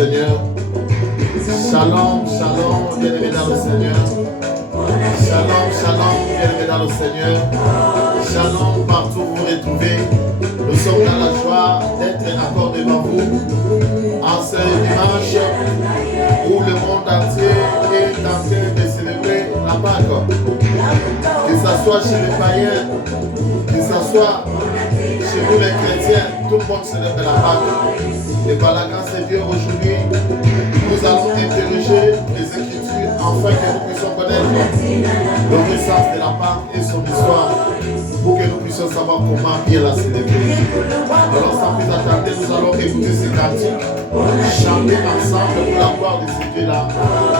Seigneur. Shalom, shalom, bien-aimés dans le Seigneur. Shalom, shalom, bien-aimés dans le Seigneur. Shalom, partout où vous vous retrouvez. Nous sommes dans la joie d'être encore devant vous en ce dimanche où le monde entier est en train de célébrer la Pâque. Que ce soit chez les païens, que ce soit chez nous les chrétiens, tout le monde célèbre la Pâque. Et par la grâce de Dieu aujourd'hui, nous allons interroger les Écritures afin que nous puissions connaître le sens de la Pâque et son histoire pour que nous puissions savoir comment bien la célébrer. Alors sans plus attendre, nous allons écouter ces cantiques, chanter ensemble pour la gloire de ce Dieu-là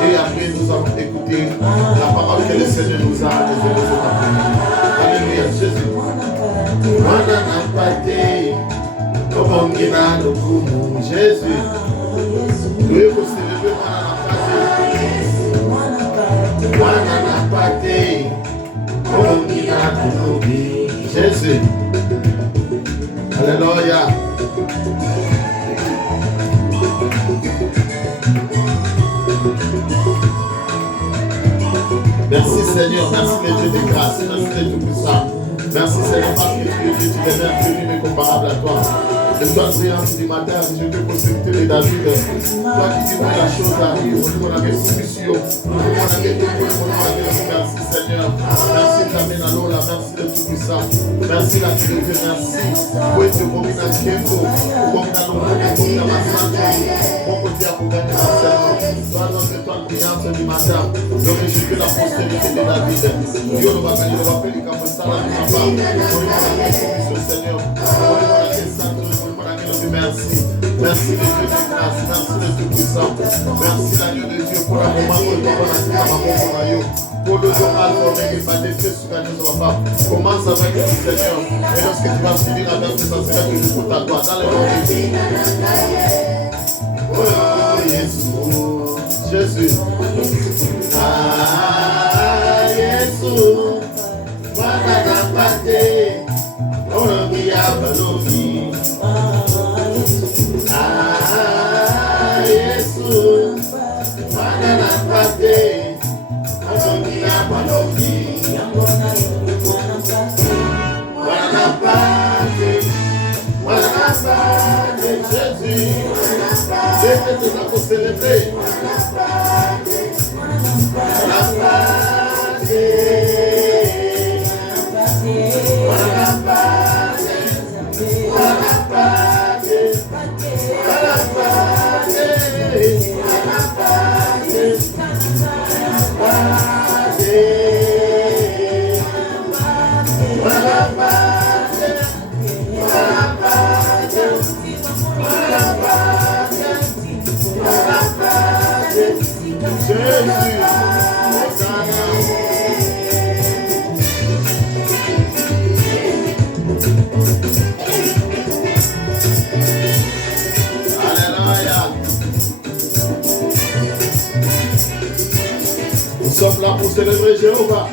et après nous allons écouter la parole que le Seigneur nous a révélée cet après-midi. Alléluia, Jésus. Jésus, nous devons célébrer Jésus. Alléluia. Merci Seigneur, merci les Dieu de grâce, merci les Tout-Puissants. Merci Seigneur parce que tu es merveilleux, incomparable à toi. Et toi, séance du matin, je te possibilité de David. Toi qui dis que la chose arrive, on a merci Seigneur. Merci Kamenalola, merci le Tout-Puissant. Merci la Trinité, merci. Pour être commis dans Kembo, comme dans nos côtés, comme dans ma santé, mon côté à pouvoir gagner la serment. Toi, notre étoile brillante du matin, le régime de la postérité de David. Dieu nous va gagner, nous va faire les capacités à la main. On va Seigneur. Merci. Merci le Dieu de grâce. Merci le Tout-Puissant. Merci l'agneau de Dieu pour la moment où il va vous pour le jour alpha, il va détruire ce que nous va pas. Commence avec le Seigneur. Et lorsque tu vas finir avec tout ça, c'est là que je compte à toi. Dans le nom de Dieu. Oh, Jésus. Ah, Jésus. Voilà la pâté. On a mis à Balogi. Ah, Jésus. Voilà la pâté. Jésus, Jésus nous a célébré. Nous sommes là pour célébrer Jéhovah.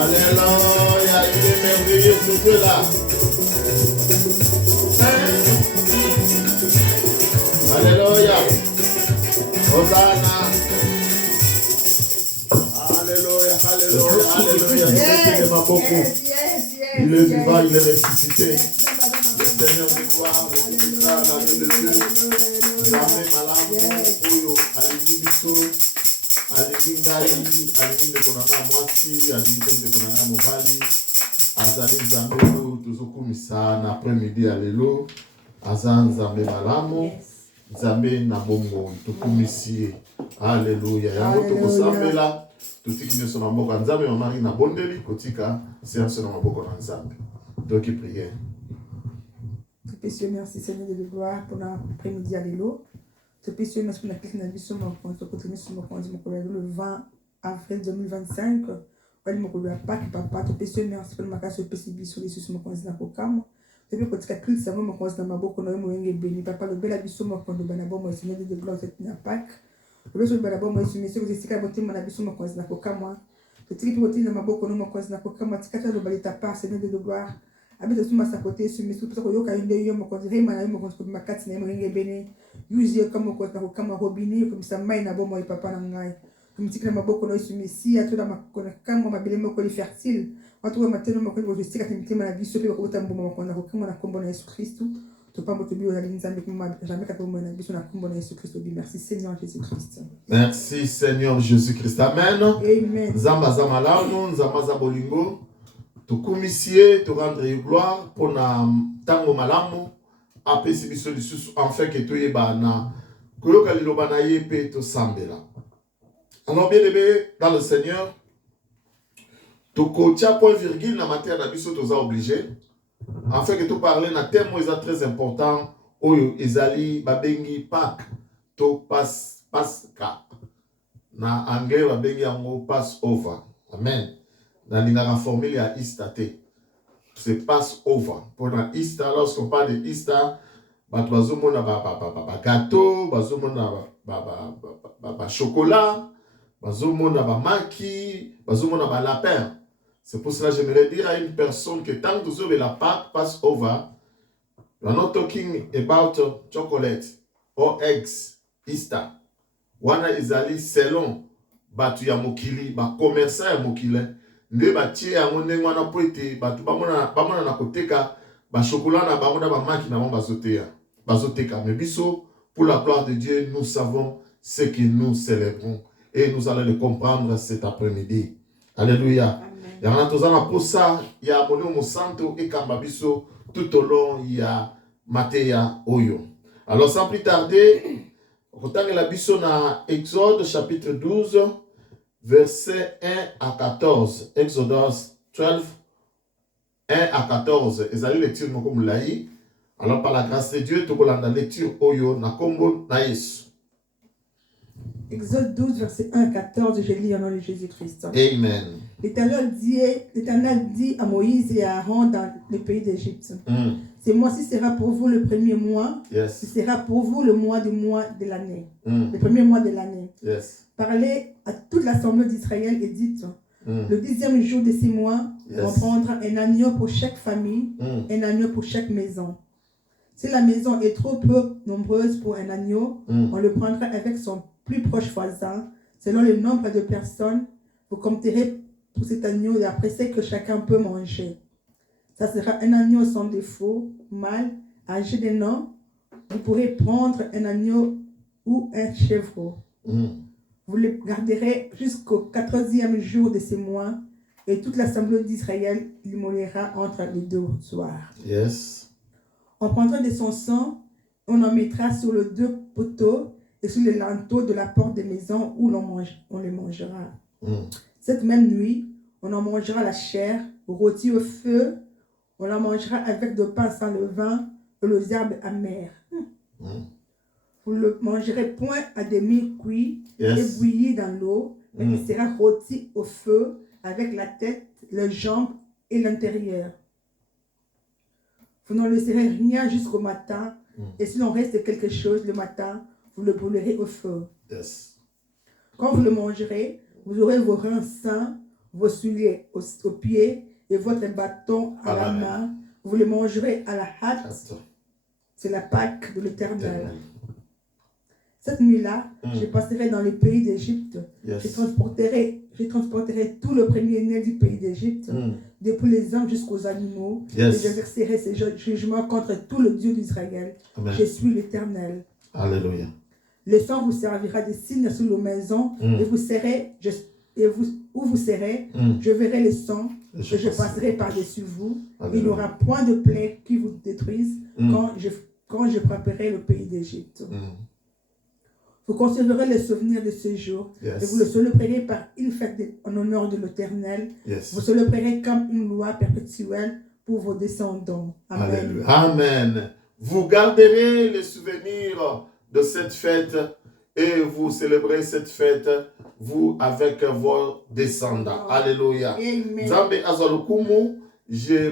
Alléluia, il est merveilleux ce Dieu-là. Alléluia. Hosanna. Alléluia, alléluia, alléluia. Il est vivant, il est ressuscité. Le Seigneur de gloire, le Christ, la vie de Dieu. Jamais malade, oyo, alingi biso, alingi ngai, alingi ndeko na nga mwasi, alingi pe ndeko na nga mobali. Azali nzambe oyo tozokumisa na après-midi ya lelo. Aza nzambe malamu, nzambe na bongo tokumisi ye. Alléluia. Yango tokosambela, totiki nyonso na mboka nzambe mamari na bondeli, kotika séance na maboko na nzambe. Toki prière. Monsieur, merci Seigneur de gloire pour l'après-midi à l'élo. Monsieur, merci pour la question de sur mon compte, le 20 avril 2025. Je ne Pâques, papa. Monsieur, merci pour ma casse au PCB sur les sous mon compte d'Apocam. Depuis que tu as cru que ça mon compte dans ma bouche, on a eu béni. Papa, le bel abysso, mon compte de Banabo, moi, Seigneur de gloire, c'est une Pâques. Le jour de Banabo, moi, je suis monsieur, vous êtes caboté mon abysso, mon compte d'Apocam, moi. Le petit pivoté dans ma bouche, on a mon compte d'Apocam, moi, tu as le balai ta part, Seigneur de gloire. Abita suma sapote sumi su pesa koyoka inde yo mo konzi mana yo mo konzi makati na mo ngenge bene yuzi kama ko ta kama robini comme ça mai na bomo papa na ngai kumtikira maboko no sumi si atola makona kama mabele mo ko fertile watu wa mateno mo ko justika timtima na biso pe ko tambo mo konda ko kama na kombo na Yesu Kristo to pambo to bio na nzambe kuma jamais ka bomo na biso na kombo na Yesu Kristo bi merci Seigneur Jésus Christ. Merci Seigneur Jésus Christ. Amen. Amen. Zamba zama launu, zamba za bolingo. Tokumisie, to rendre gloire pour na tango malamu apesi biso lisusu enfin que to yebana koyoka liloba na ye pe to sambela. Alors bien aimé dans le Seigneur, tokotia point virgule na matière na biso toza obligé afin que to parler na thème est très important oyo ezali babengi Pâques to Pasca na anglais babengi yango Passover. Amen. Dans la formule à Easter, c'est Passover. Pour la Easter, lorsqu'on parle de Easter, on a gâteau, chocolat, maki, lapin. C'est pour cela que j'aimerais dire à une personne que tant que vous avez la Pâques, Passover, we are not talking about chocolate or eggs, Easter. Wana izali selon batu ya mokili, ba commerçant ya mokili. Nde batie yango ndenge wana po ete bato bamona na koteka bachokola na bango na bamaki na bango bazoteka. Mais biso, pour la gloire de Dieu, nous savons ce que nous célébrons. Et nous allons le comprendre cet après-midi. Alléluia. Yana tozana posa ya Molimo Santo et kamba biso tout au long ya Matéa Oyo. Alors sans plus tarder, kotangela biso na Exode chapitre 12. Versets 1 à 14. Exodus 12, 1 à 14. Ezali lecture moko mulayi. Alors par la grâce de Dieu, tu peux la lecture oyo na kombo na Yesu. Exode 12, verset 1 à 14, je lis au nom de Jésus-Christ. Amen. L'Éternel dit à Moïse et à Aaron dans le pays d'Égypte. Ce mois-ci sera pour vous le premier mois. Yes. Ce sera pour vous le mois de l'année. Le premier mois de l'année. Yes. Parlez à toute l'assemblée d'Israël et dites, le 10e jour de ces mois, on prendra un agneau pour chaque famille, un agneau pour chaque maison. Si la maison est trop peu nombreuse pour un agneau, on le prendra avec son plus proche voisin. Selon le nombre de personnes, vous compterez pour cet agneau et après c'est que chacun peut manger. Ça sera un agneau sans défaut, mâle, âgé d'un an. Vous pourrez prendre un agneau ou un chèvreau. Vous le garderez jusqu'au 14e jour de ces mois et toute l'assemblée d'Israël l'immolera entre les deux soirs. Yes. On prendra de son sang, on en mettra sur les deux poteaux et sur les linteaux de la porte des maisons où on les mangera. Cette même nuit, on en mangera la chair, rôtie au feu, on la mangera avec de pain sans levain et les herbes amères. Vous ne le mangerez point à demi cuit et bouilli dans l'eau, mais il sera rôti au feu avec la tête, les jambes et l'intérieur. Vous n'en laisserez rien jusqu'au matin, et s'il en reste quelque chose le matin, vous le brûlerez au feu. Quand vous le mangerez, vous aurez vos reins sains, vos souliers aux pieds et votre bâton à la main. Vous le mangerez à la hâte. C'est la Pâque de l'Éternel. Cette nuit-là, je passerai dans le pays d'Égypte. Je transporterai tout le premier-né du pays d'Égypte, depuis les hommes jusqu'aux animaux, et je verserai ces jugements contre tout le Dieu d'Israël. Je suis l'Éternel. Alléluia. Le sang vous servira de signe sur vos maisons, et vous serez, où vous serez, je verrai le sang, et je passerai par-dessus vous. Il n'y aura point de plaie qui vous détruise quand je frapperai le pays d'Égypte. Vous conserverez le souvenir de ce jour, et vous le célébrerez par une fête en honneur de l'Éternel. Vous célébrerez comme une loi perpétuelle pour vos descendants. Amen. Alléluia. Amen. Vous garderez le souvenir de cette fête et vous célébrez cette fête, vous, avec vos descendants. Alléluia. Nzambe azalokumu,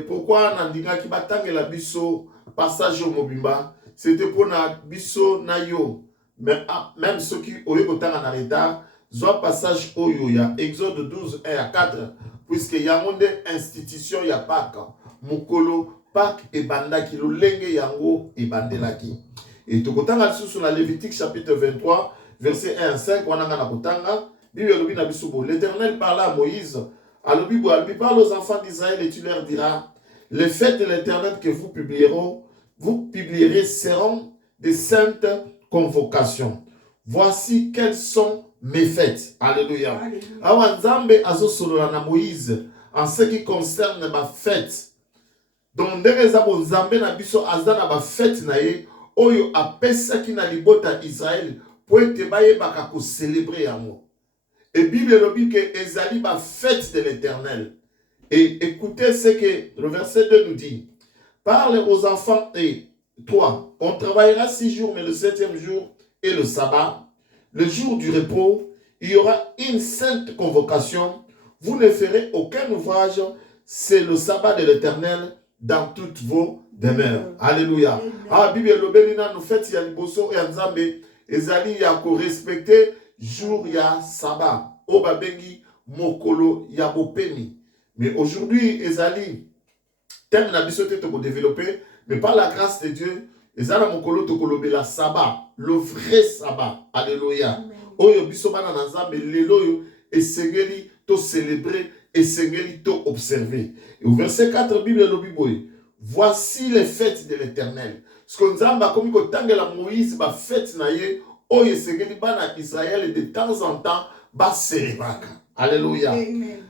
pourquoi nandinga ki batange la biso passage au mobimba, c'était pour na biso na yo. Mais même ceux qui ont eu autant en retard, soit passage au ya Exode 12, 1 à 4, puisque y a une institution, y a Pâques, Mukolo, Pâques et Bandaki, le Lenge Yango et Bandelaki. Et tout autant sur la Lévitique chapitre 23, verset 1 à 5, on a un kotanga, l'Éternel parla à Moïse, à l'Obibo, parle aux enfants d'Israël et tu leur diras, les fêtes de l'Éternel que vous publierez seront des saintes convocation. Voici quelles sont mes fêtes. Alléluia. Awanzambe azosolola na Moïse en ce qui concerne ma fête. Donc dereza bonzambe na biso azana ba fête na ye oyo apesa ki na libota Israël pour ete bayebaka ko célébrer yango. Et Bible lobi que ezali ba fête de l'Éternel. Et écoutez ce que le verset 2 nous dit. Parle aux enfants et 3. On travaillera 6 jours, mais le 7e jour est le sabbat. Le jour du repos, il y aura une sainte convocation. Vous ne ferez aucun ouvrage. C'est le sabbat de l'Éternel dans toutes vos demeures. Alléluia. Ah, Bible l'obélina nous fait ya liboso et nzambe ezali ya ko respecter jour ya sabbat. Oba bengi mokolo ya bopemi. Mais aujourd'hui ezali thème na biso te to développer. Mais par la grâce de Dieu, ezala mokolo tokolobe la sabbat, le vrai sabbat. Alléluia. Oyo biso bana na nzambe lelo yo esengeli to célébrer, esengeli to observer. Et au verset 4 Bible lobi boy, voici les fêtes de l'Éternel. Ce que nzamba komi ko tangela Moïse ba fête na ye, oyo esengeli bana Israël de temps en temps ba célébrer. Alléluia.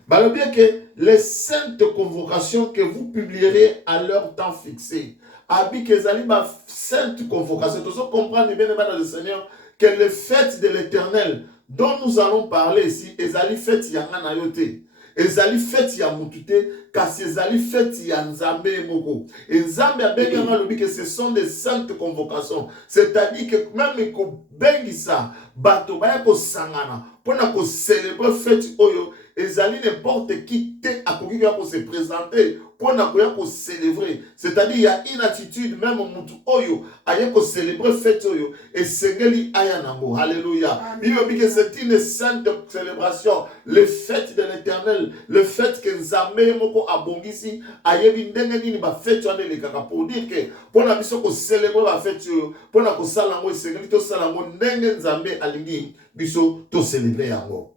Bah, bien que les saintes convocations que vous publierez à leur temps fixé. Abi kezali ba sainte convocation. Tous comprendre bien dans le Seigneur que les fêtes de l'Éternel dont nous allons parler ici, ezali fête yanga na yote. Ezali fête ya mutute, kasi ezali fête ya nzambe moko. Et nzambe abenganga lobi que ce sont des saintes convocations. C'est-à-dire que même ko bengisa bato baya ko sangana pona ko célébrer fête oyo. Ezali n'importe qui te akoki ya ko se présenter pour ko célébrer. C'est-à-dire il y a une attitude même mutu oyo aye ko célébrer fête oyo et sengeli aya nango. Alléluia. Bible que c'est une sainte célébration, les fêtes de l'Éternel, le fait que nzambe moko abongisi ayebi ndenge nini ba fête wana le kaka pour dire que pour na biso ko célébrer ba fête oyo, pour na ko sala ngo sengeli to sala ngo ndenge nzambe alingi biso to célébrer yango.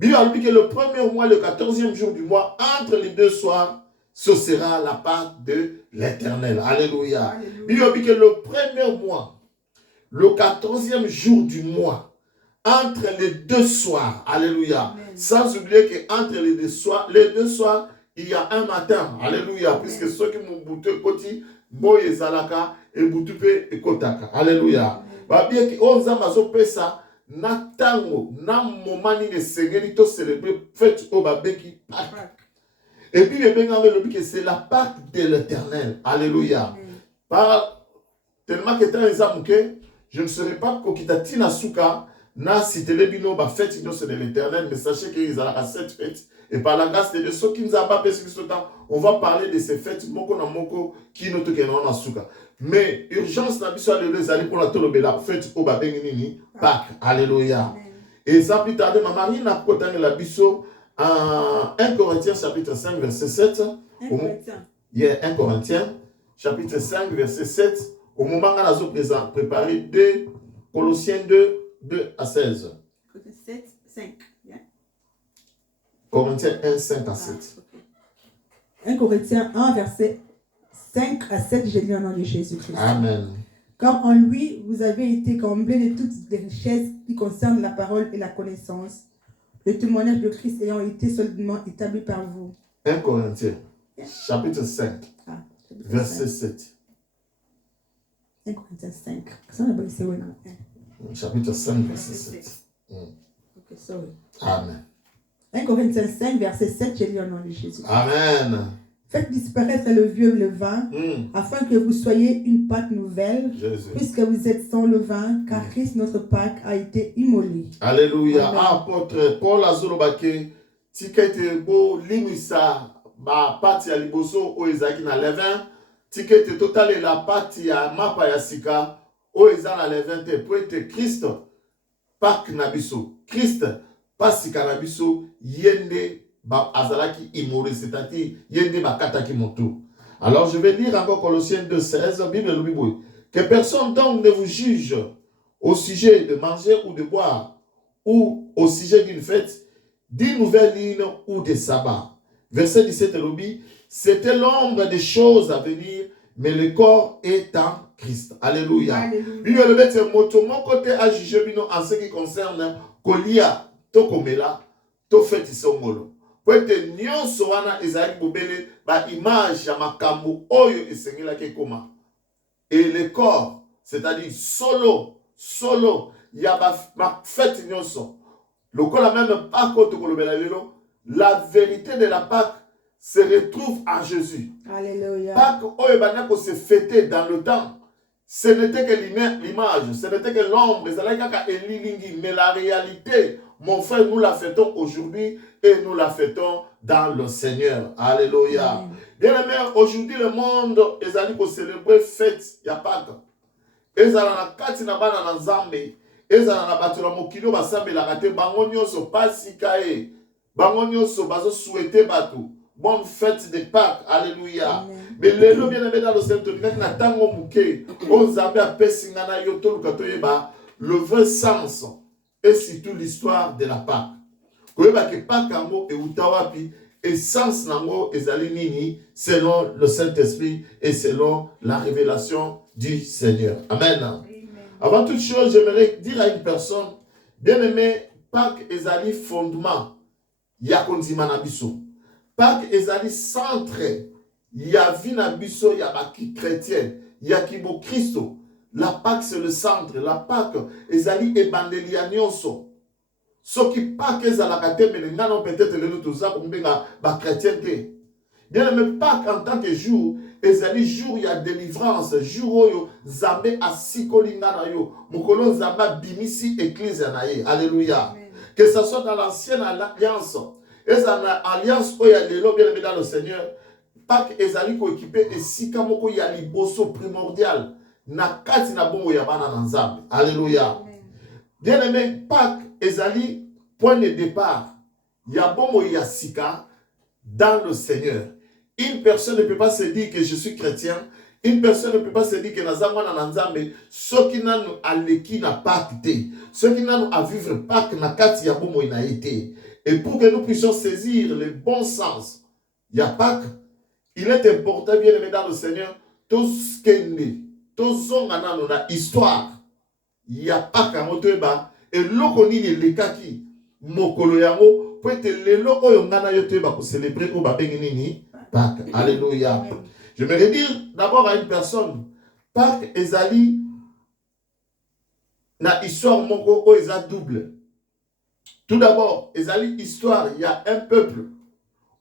Bible dit que le premier mois, le 14e jour du mois, entre les deux soirs, ce sera la Pâque de l'Éternel. Alléluia. Bible dit que le premier mois, le 14e jour du mois, entre les deux soirs, alléluia. Amen. Sans oublier qu'entre les deux soirs, il y a un matin, alléluia. Amen. Puisque ceux qui m'ont bouté koti, boye zalaka et boutupe et kotaka. Alléluia. Amen. Babie ki on nzambe azopesa na tango na moment nini esengeli to célébrer fête oyo babeki Pâques. Et puis le Benga le que c'est la Pâque de l'Éternel. Alléluia. Par tellement que tant exemple que je ne serai pas kokitatina suka na sitelebino ba fête de l'Éternel, mais sachez qu'ils ont à cette fête et par la grâce de Dieu ceux qui nous a pas passé ce temps, on va parler de ces fêtes moko na moko qui nous toke na suka. Mais urgence na biso les aller pour la tolobe la fête au ba bengi nini Pâques. Alléluia. Et ça plus tard ma Marie n'a pas dans la biso en 1 Corinthiens chapitre 5 verset 7. 1 Corinthiens chapitre 5 verset 7. Au moment où nous avons préparé 2 Colossiens 2, 2 à 16. 7, 5. Corinthiens 1, 5 à 7. 1 Corinthiens 1 verset 5 à 7, je lis au nom de Jésus-Christ. Amen. Car en lui, vous avez été comblés de toutes les richesses qui concernent la parole et la connaissance, le témoignage de Christ ayant été solidement établi par vous. 1 Corinthiens, chapitre 5, verset 7. 1 Corinthiens 5. Chapitre 5, verset 7. Okay, sorry. Amen. 1 Corinthiens 5, verset 7, je lis au nom de Jésus. Amen. Faites disparaître le vieux levain, afin que vous soyez une pâte nouvelle, Jésus. Puisque vous êtes sans levain, car Christ notre Pâque a été immolé. Alléluia. Amen. Apôtre Paul Azolobake, tikete bo limisa ba pati ya liboso o ezaki na levain, tikete totale la pati ya mapa ya sika o eza na levain te po ete Christ Pâques na biso. Christ pasika na biso yende ba azalaki immolé, c'est-à-dire yende bakataki moto. Alors je vais lire encore Colossiens 2:16, Bible le Bible. Que personne donc ne vous juge au sujet de manger ou de boire, ou au sujet d'une fête, d'une nouvelle ligne ou des sabbats. Verset 17 lobby, c'était l'ombre des choses à venir, mais le corps est en Christ. Alléluia. Bible le bête moto mon côté à juger bino en ce qui concerne kolia to komela to fête isongolo. Poete nyonso wana ezali bobele ba image ya makambo oyo esengela ke koma. Et le corps, c'est-à-dire solo, il y a ma fête nyonso. Le corps la même pas koto kolobela lelo, la vérité de la Pâque se retrouve en Jésus. Alléluia. Pâque oyo banako se fêter dans le temps. Ce n'était que l'image, ce n'était que l'ombre, mais la réalité, mon frère, nous la fêtons aujourd'hui et nous la fêtons dans le Seigneur. Alléluia. Bien aimé, aujourd'hui le monde est allé pour célébrer fête, il n'y a pas de. Et ça na kati na bana na nzambe, et ça na batula mokilo basambe la kate bango nyonso pasikae, bango nyonso bazo souhaiter batu. Bonne fête de Pâques. Alléluia. Mais les lots bien aimés dans le Seigneur, na tango muke, on zabe a pesingana yoto lukatoyeba, le vrai sens et surtout l'histoire de la Pâque. Koyeba ke Pâques ango e utawapi, essence nango ezali nini selon le Saint-Esprit et selon la révélation du Seigneur. Amen. Amen. Avant toute chose, j'aimerais dire à une personne, bien aimé, Pâques ezali fondement, yakonzima na biso. Pâques ezali centre, ya vie na biso, ya baki chrétien, ya kibo Christo. La Pâques c'est le centre, la Pâques ezali ebandelia nyonso. Ce qui Pâques ezalaka te mais ngano peut-être le nous tous comme benga ba chrétien te. Bien même Pâques en tant que jour, ezali jour ya délivrance, jour oyo Nzambe asikolinga na yo. Mukolo Nzambe bimisi église na ye. Alléluia. Que ça soit dans l'ancienne alliance. Et ça na alliance oya lelo bien aimé dans le Seigneur. Pâques ezali ko équipé et sika moko ya liboso primordial na kati na bongo ya bana na Nzambe. Alléluia. Bien aimé, Pâques ezali point de départ. Ya bongo ya sika dans le Seigneur. Une personne ne peut pas se dire que je suis chrétien. Une personne ne peut pas se dire que nazangwa na Nzambe. Ce qui n'a nous aleki na Pâques te. Ce qui n'a nous à vivre Pâques na kati ya bongo ina été. Et pour que nous puissions saisir le bon sens, il y a Pâques, il est important, bien aimé dans le Seigneur, tout ce qui est né, tout ce qui est dans l'histoire, il y a Pâques à Motoeba, et l'okoni ni le kaki, mokolo yango, pour être le loko yongana yoteba pour célébrer au babenginini, Pâques. Alléluia. Je me redire d'abord à une personne, Pâques ezali, na histoire moko o eza double. Tout d'abord, ezali histoire, il y a un peuple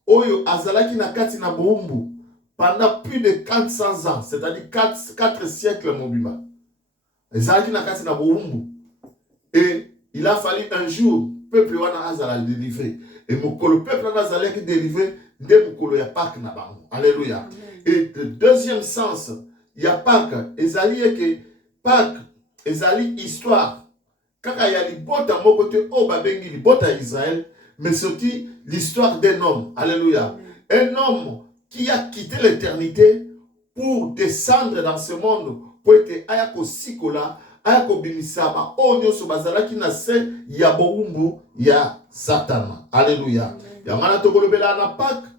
oyo azalaki na kati na boumbu pendant plus de 400 ans, c'est-à-dire 4 siècles mobima. Ezalaki na kati na boumbu. Et il a fallu un jour, peuple wana azala délivrer. Et le peuple wana azalaki délivrer de mokolo ya Pâques na bango. Alléluia. Et le deuxième sens, il y a Pâques, ezali que Pâques, ezali histoire. Kaka ya libota moko te o babengi libota Israël, mais surtout l'histoire d'un homme. Alléluia. Un homme qui a quitté l'éternité pour descendre dans ce monde pour être ayako sikola, ayako bimisama, o nyoso bazalaki na se ya boumbu ya Satan. Alléluia. Yamana tokolobela na Pâques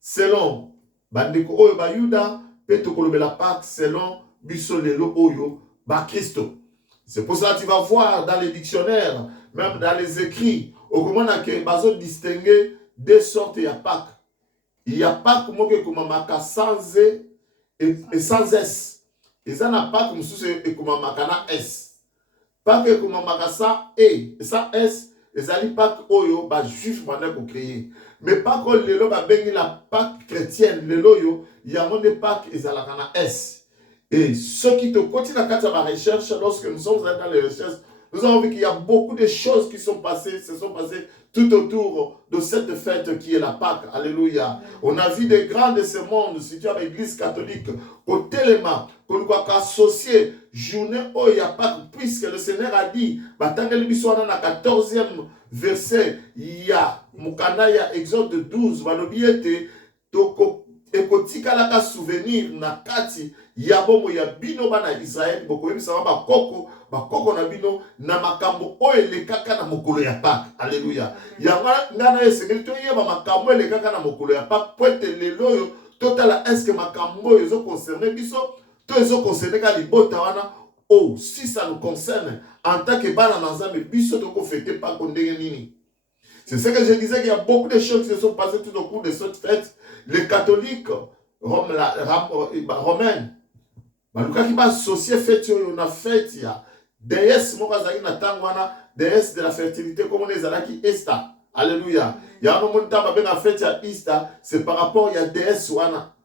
selon bandeko oyo ba Yuda, pe tokolobela Pâques selon biso lelo oyo ba Christo. C'est pour ça que tu vas voir dans les dictionnaires, même dans les écrits, au moment où ils vont distinguer deux sortes de Pâques. Il y a Pâques comme maka sans E et sans S. Et ça n'a pas comme comme maka S. Pâques comme maka sans E et sans S. Et ça dit Pâques oyo ba juif pendant qu'on créer. Mais Pâques lelo ba bengi la Pâques chrétienne lelo yo, il y a mon Pâques et ça la kana S. Et ceux qui te continuent à faire ma recherche, lorsque nous sommes dans les recherches, nous avons vu qu'il y a beaucoup de choses qui sont passées, se sont passées tout autour de cette fête qui est la Pâques. Alléluia. On a vu des grands de ce monde, si tu as l'église catholique, au téléma, qu'on doit associer journée au Pâques, puisque le Seigneur a dit, dans le 14e verset, il y a, Moukanaya, Exode 12, Manobiete, Toko, ekotikalaka souvenir na kati ya bomo ya bino bana Israël boko yebisa bakoko na bino na makambo oyo elekaka na mokolo ya Pâques. Alléluia. Yanga ngana esengeli to yeba makambo elekaka na mokolo ya Pâques po ete lelo oyo totala est-ce que makambo oyo ezo concerner biso to ezo concerner ka libota wana. Oh, si ça nous concerne en tant que bana na Nzambe biso toko fêter Pâques ndenge nini. C'est ce que je disais qu'il y a beaucoup de choses qui se sont passées tout au cours de cette fête. Les catholiques romains, qui va associer fête, on a fête, il y a déesse, déesse de la fertilité, comme on les a qui Esta. Alléluia. Il y a un moment où on fête à Esta, c'est par rapport à déesse wana.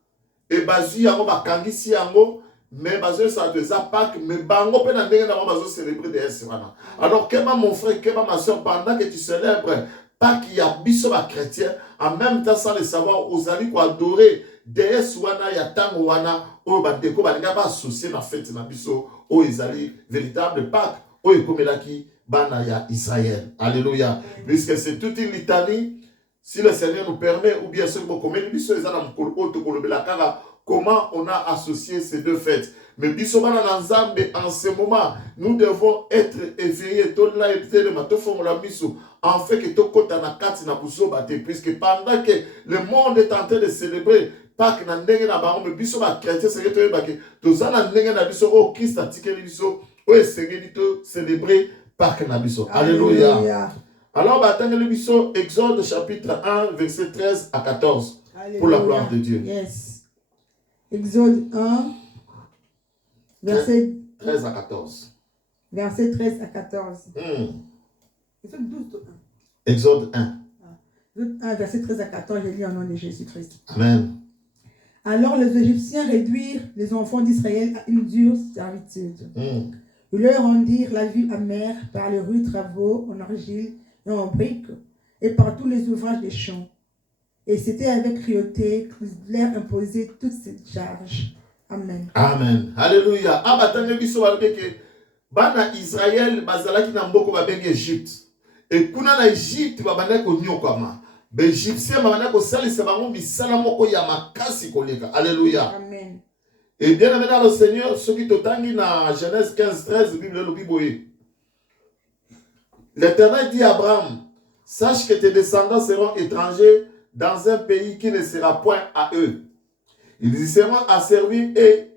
Et bazu yango bakangisi yango, mais bazu ça te Pâques, mais bango pe na ndenge na bazo célébrer déesse wana. Alors que mon frère, que ma soeur, pendant que tu célèbres pas qu'il y a biso ba chrétien en même temps sans le savoir aux amis ko adorer déesse wana ya tango wana o ba deko ba linga ba associer na fête na biso o ezali véritable Pâques o ekomelaki bana ya Israël. Alléluia. Puisque c'est toute une litanie, si le Seigneur nous permet ou bien ce que komeli biso ezala mkolo o to kolobela kaka comment on a associé ces deux fêtes. Mais biso bana na Nzambe en ce moment nous devons être éveillés to la etele mato fongola biso en fait que to kota na kati na buso bate puisque pendant que le monde est en train de célébrer Pâques na ndenge na bango mais biso ba chrétien c'est que to yebake to za na ndenge na biso o Christ atikeli biso o esengeli to célébrer Pâques na biso. Alléluia. Alors ba tangeli biso Exode chapitre 1 verset 13 à 14. Alléluia. Pour la gloire de Dieu. Yes. Exode 1 verset 13 à 14. Verset 13 à 14. Exode 12 1. Exode 1. Exode 1, verset 13 à 14, je lis en nom de Jésus-Christ. Amen. Alors les Égyptiens réduirent les enfants d'Israël à une dure servitude. Ils leur rendirent la vie amère par les rudes travaux en argile et en briques et par tous les ouvrages des champs. Et c'était avec cruauté qu'ils leur imposaient toutes ces charges. Amen. Amen. Alléluia. Abatanga biso balobeke bana Israël bazalaki na mboko babengi Égypte. Et kuna na Égypte babanda ko nyokama. Ba Égyptien babanda ko salisa bango bisala moko ya makasi koleka. Alléluia. Amen. Et bien aimé dans le Seigneur, ceux qui totangi na Genèse 15-13, Bible le Biboé. L'Éternel dit à Abraham, sache que tes descendants seront étrangers dans un pays qui ne sera point à eux. Ils y seront asservis et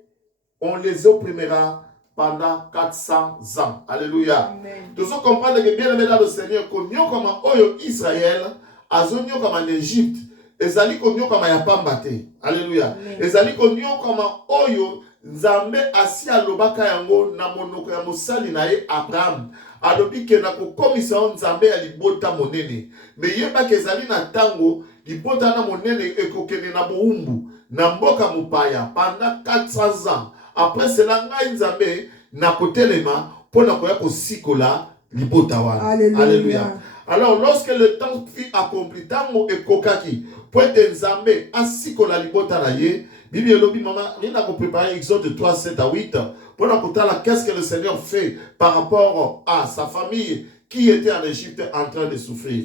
on les opprimera pendant 400 ans. Alléluia. Tous ceux comprennent que bien aimé dans le Seigneur, qu'on y a comme Oyo Israël, azonyo comme en Égypte, ezali qu'on y a comme ya pambate. Alléluia. Ezali qu'on y a comme Oyo Nzambe asi alobaka yango na monoko ya mosali na ye Abraham. Alobi ke na kokomisa Nzambe ya libota monene. Me yeba kezali na tango libota na monene ekokene na boumbu na mboka mopaya pendant 400 ans. Après cela ngai Nzambe na kotelema pona koya kosikola libota wana. Alléluia. Alors lorsque le temps fut accompli, tango ekokaki poete Nzambe asikola libota na ye, Bible elobi mama, rien à préparer Exode 3, 7 à 8 pour la qu'est-ce que le Seigneur fait par rapport à sa famille qui était en Égypte en train de souffrir.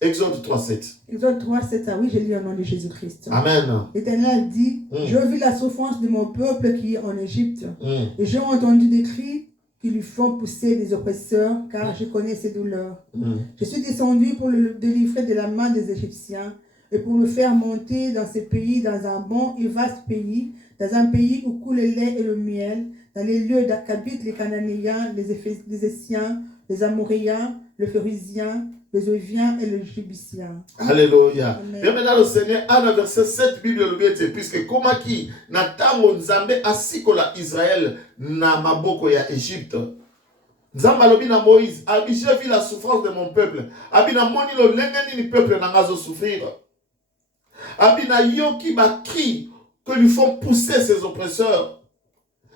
Exode 3, 7. Exode 3, 7 à 8, je lis au nom de Jésus-Christ. Amen. L'Éternel dit, je vis la souffrance de mon peuple qui est en Égypte, et j'ai entendu des cris qui lui font pousser des oppresseurs, car je connais ses douleurs. Je suis descendu pour le délivrer de la main des Égyptiens, et pour le faire monter dans ce pays, dans un bon et vaste pays, dans un pays où coule le lait et le miel, dans les lieux qu'habitent les Cananéens, les Essiens, les Amoréens, les Phérusiens, les Oviens et les Jébusiens. Alléluia. Bien maintenant le Seigneur a le verset 7 Bible le puisque comme qui na tango Nzambe asikola Israël na maboko ya Égypte. Nzambe alobi na Moïse, abi j'ai vu la souffrance de mon peuple. Abi na moni lo lengeni ni peuple na ngazo souffrir. Abina yoki ba cri que lui font pousser ses oppresseurs.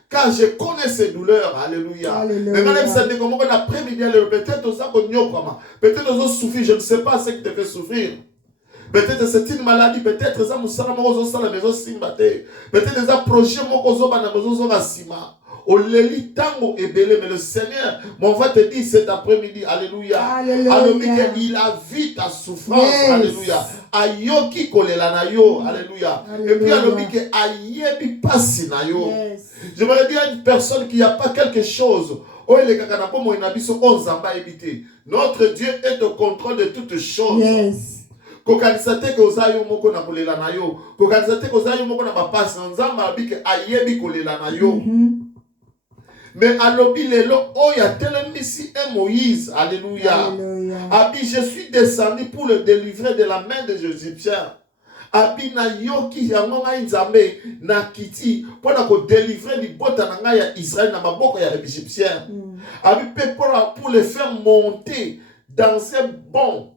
Car je connais ses douleurs. Alléluia. Peut-être aux souffrir, je ne sais pas ce qui te fait souffrir. Peut-être c'est une maladie, peut-être ça moussala mozo sala maison simbate. Peut-être ça projet mozo bana maison zona sima. Au leli tango et belé, mais le Seigneur m'envoie te dire cet après-midi, alléluia. Alléluia. Il a vu ta souffrance, yes. Alléluia. Ayoki kolela na yo, alléluia. Et puis alléluia que ayebi pasi na yo. J'aimerais dire à une personne qui n'a pas quelque chose. Oh les kakanapo mo inabiso onzamba ebité. Notre Dieu est au contrôle de toutes choses. Yes. Kokanisate ke ozayo moko na kolela na yo. Kokanisate ke ozayo moko na bapasi na nzamba abike ayebi kolela na yo. Mais alobi lelo oya telemisi et Moïse, alléluia. Abi je suis descendu pour le délivrer de la main des Égyptiens. Abi na yoki yango ngai Nzambe na kiti pour na ko délivrer libota na ngai ya Israël na maboko ya Égyptiens. Abi pe pour les faire monter dans un bon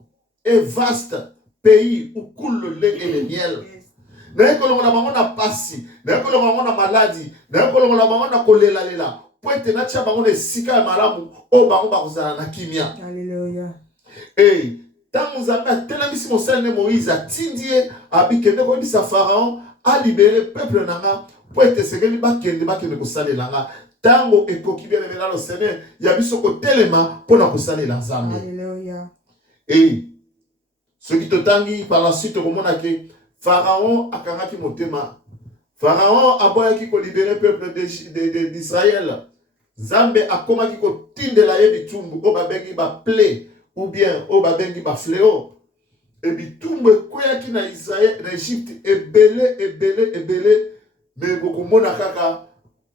et vaste pays où coule le lait et le miel. Na ko na bango na pasi, na ko na bango na maladie, na ko na bango na kolela lela. Alléluia. Et tant nous avons tellement si mon Seigneur Moïse a tindie abikende ko bisa Pharaon a libéré peuple nanga pour être segeli bakende bakende ko salelanga tango ekoki bien na le Seigneur ya biso ko telema pour na ko salela Nzambe. Alléluia. Et ce qui te tangi par la suite au mona que Pharaon akangaki motema. Pharaon a boyaki ko libérer peuple d'Israël. Zambe akoma ki ko tindela ye bitumbu o babengi ba plaie ou bien o babengi ba fléau. Et bitumbu koya ki na Israël na Égypte ebele mais beaucoup mona kaka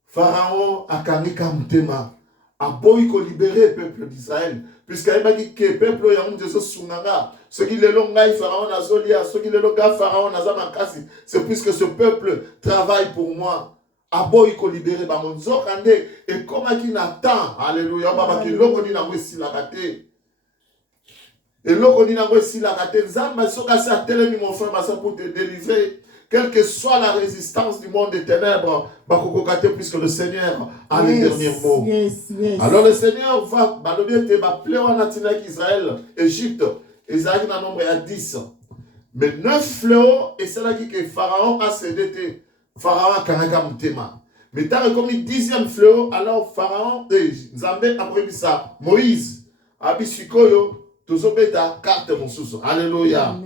Pharaon akangika mtema aboyi ko libérer peuple d'Israël puisque il m'a dit que peuple ya munje so sunganga ce qui le longai Pharaon azolia ce qui le longa Pharaon azama kasi c'est puisque ce peuple travaille pour moi. Aboyi ko libérer ba monzo kande et comme qui n'attend alléluia baba ki loko ni na wesi la kate et loko ni na wesi la kate nzamba soka sa telemi mon frère ma pour te délivrer quelle que soit la résistance du monde des ténèbres ba ko kate puisque le Seigneur a le dernier mot. Alors le Seigneur va ba le bien te ba pléwa natina Israël Égypte Israël na nombre à 10 mais 9 fléaux et c'est là que Pharaon a cédé. Pharaon a karaka mutema. Mais tant comme le 10e fléau, alors Pharaon, Nzambe a prévu ça. Moïse, abisikoyo, tozobeta carte monsuso. Alléluia.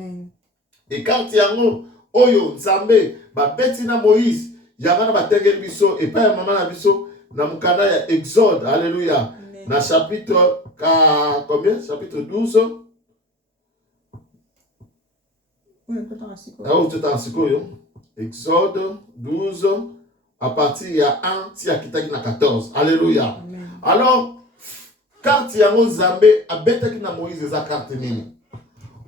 Et quand yango, oyo, Nzambe, ba betina Moïse, yamana ba tengel biso, et pas maman na biso, na mukanda ya Exode. Alléluia. Na chapitre, combien? Chapitre 12. Oui, tout en sikoyo. Exode 12, à partir il y a 1, si à 14. Alléluia. Amen. Alors, quand il y a un Zambé, à Betaki na Moïse, les carte nini.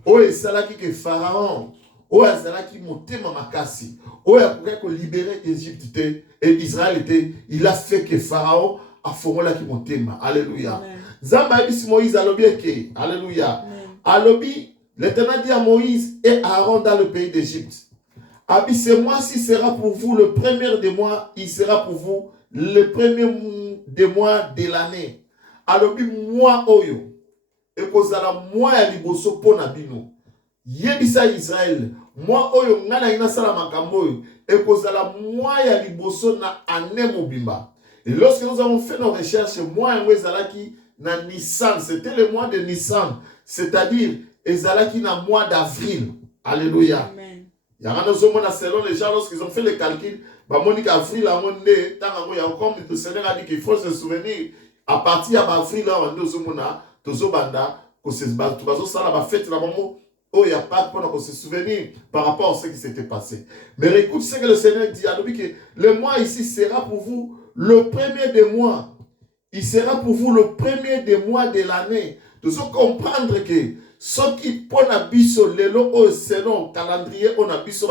Oh, et c'est là que Pharaon, oyo azalaki motema makasi, oyo akokaki kolibere Égypte et Israël était, il a fait que Pharaon a formolaki motema. Alléluia. Nzambe ayebisi Moïse alobi eke. Alléluia. Alobi, l'Éternel dit à Moïse et Aaron dans le pays d'Égypte. Abi, ce mois-ci sera pour vous le premier des mois, il sera pour vous le premier des mois de l'année. Alobi, moi oyo, et kozala moi ya liboso pona bino. Yebisa Israël, moi oyo ngana ina sala makambo oyo, et kozala moi ya liboso na ane mobimba. Et lorsque nous avons fait nos recherches, moi et Ezalaki na Nissan, c'était le mois de Nissan, c'est-à-dire Ezalaki na mois d'avril. Alléluia. Amen. Il y a un selon les gens, lorsqu'ils ont fait le calcul, Monique avril, comme le Seigneur a dit qu'il faut se souvenir, à partir d'avril, on il n'y a pas pour se souvenir par rapport à ce qui s'était passé. Mais écoute ce que le Seigneur dit, que le mois ici sera pour vous le premier des mois. Il sera pour vous le premier des mois de l'année. Nous devons comprendre que ce qui pour l'abisso, le lot selon calendrier, on a bisso,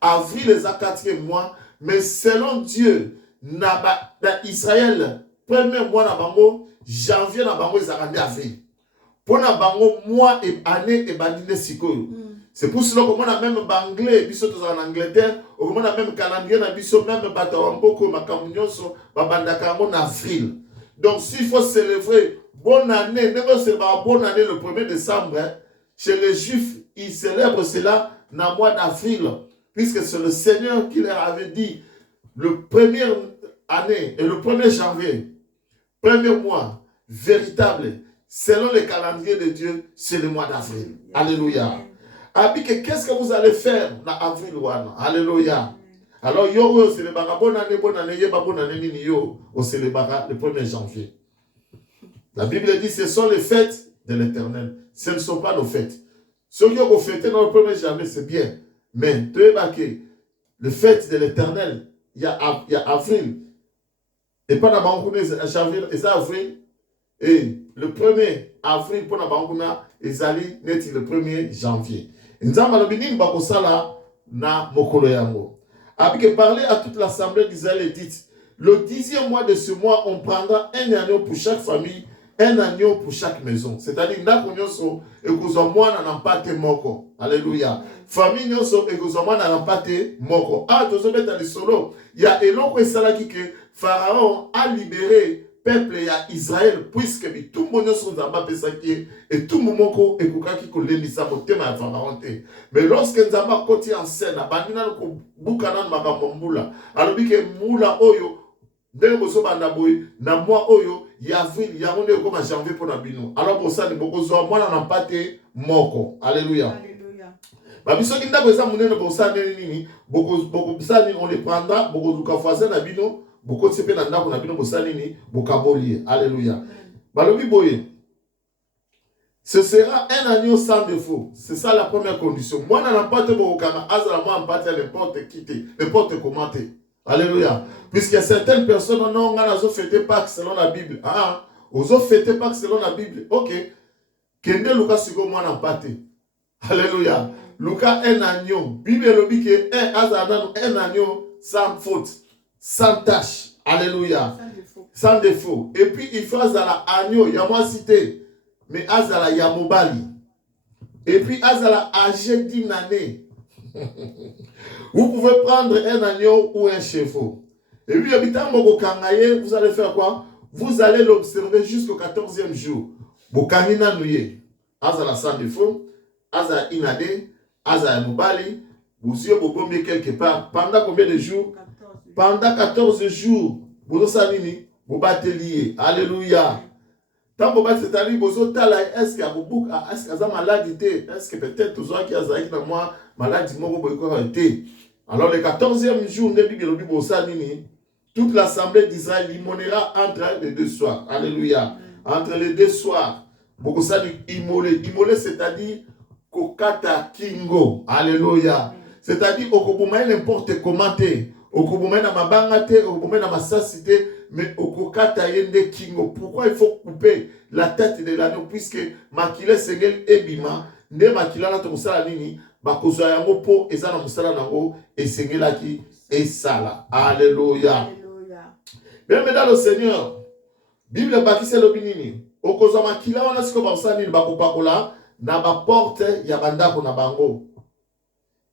avril les a 4 mois, mais selon Dieu, Israël, premier mois na bango, janvier na bango, ils ont avril. Pour na bango, mois et année et bandine sikoyo. C'est pour cela qu'on a même anglais, biso en Angleterre, on a même calendrier na biso même batawamboko makamunyoso babandaka en avril. Donc s'il faut célébrer bonne année, même si c'est bonne année le 1er décembre, hein, chez les Juifs, ils célèbrent cela dans le mois d'avril, puisque c'est le Seigneur qui leur avait dit le premier année et le 1er janvier, premier mois véritable, selon le calendrier de Dieu, c'est le mois d'avril. Alléluia. Abike, qu'est-ce que vous allez faire dans avril? Alléluia. Alors, yo, c'est le bonne année, yeba bonne année, nini yo, c'est le 1er janvier. La Bible dit, ce sont les fêtes de l'Éternel. Ce ne sont pas nos fêtes. Ceux qui ont fêté dans le 1er janvier, c'est bien. Mais, tu es baqué, les fêtes de l'Éternel, il y a avril. Et pas dans janvier, et ça avril. Et le 1er avril, pour la Bangouna, ils allaient net le 1er janvier. Nous avons na mokolo yango. Avec parler à toute l'assemblée d'Israël et dites, le 10e mois de ce mois, on prendra un agneau pour chaque famille, un agneau pour chaque maison. C'est-à-dire, alléluia. Famille nyoso moko. Ah, il y a eloko esalaki que Pharaon a libéré peuple ya Israël puisque tout le monde sont en pesaki et tout le monde est kokaki kolendisa motema ya Pharaon te. Mais lorsque Nzamba koti en scène, bandina ko bukana makambo mbula, alobi ke mula oyo ndenge bozo banda boy na mois oyo ya avril ya onde ko ma janvier pour na bino. Alors pour ça ni bokozo mwana na pate moko. Alléluia. Alléluia. Ba biso kinda ko eza munene pour ça nini boko bisani on les prendra boko duka foisa na bino. Beaucoup de ces gens qui ont dit que alléluia. Balobi boye. Ce sera un agneau sans défaut. C'est ça la première condition. Moi, je n'ai pas de bokama, azala moi en partie n'importe qui, n'importe comment. Alléluia. Puisque certaines personnes n'ont pas fêté Pâques selon la Bible. Ah, ils ont fêté Pâques selon la Bible. Ok. Kende Lucas Sigo moi en partie. Alléluia. Lucas un agneau. Bible le dit que un agneau sans faute. Sans tâche. Alléluia. Sans défaut. Et puis, il faut azala agneau. Il y a moi cité. Mais azala yamobali. Et puis, azala âgé d'une année. Vous pouvez prendre un agneau ou un chevreau. Et puis, vous allez faire quoi? Vous allez l'observer jusqu'au 14e jour. Bokanina nouye. Azala sans défaut. Azala inade. Azala yamobali. Vous y avez quelque part. Pendant combien de jours? Pendant 14 jours, vous savez, vous battez lié. Alléluia. Tant que vous battez, c'est-à-dire, vous avez est-ce qu'il y a beaucoup, est-ce qu'il y a maladie, est-ce que peut-être tous ceux qui ont moi maladie, alors le 14e jour, toute l'assemblée d'Israël immolera entre les deux soirs. Alléluia. Entre les deux soirs. Vous savez, immoler, c'est-à-dire, kokata kingo. Alléluia. C'est-à-dire, okobuma n'importe comment. Okobomena mabangate, okobomena masasite, mais okokata yende kingo. Pourquoi il faut couper la tête de l'agneau? Puisque makile sengel ebima, ne makila na tokosala nini, bakozwa yango po eza na musala nango esengelaki esala. Alléluia. Bien mesdames le Seigneur, Bible bakisi elobi nini? Okozwa makila wana siko bakosala nini? Bakopakola na baporte ya bandako na bango.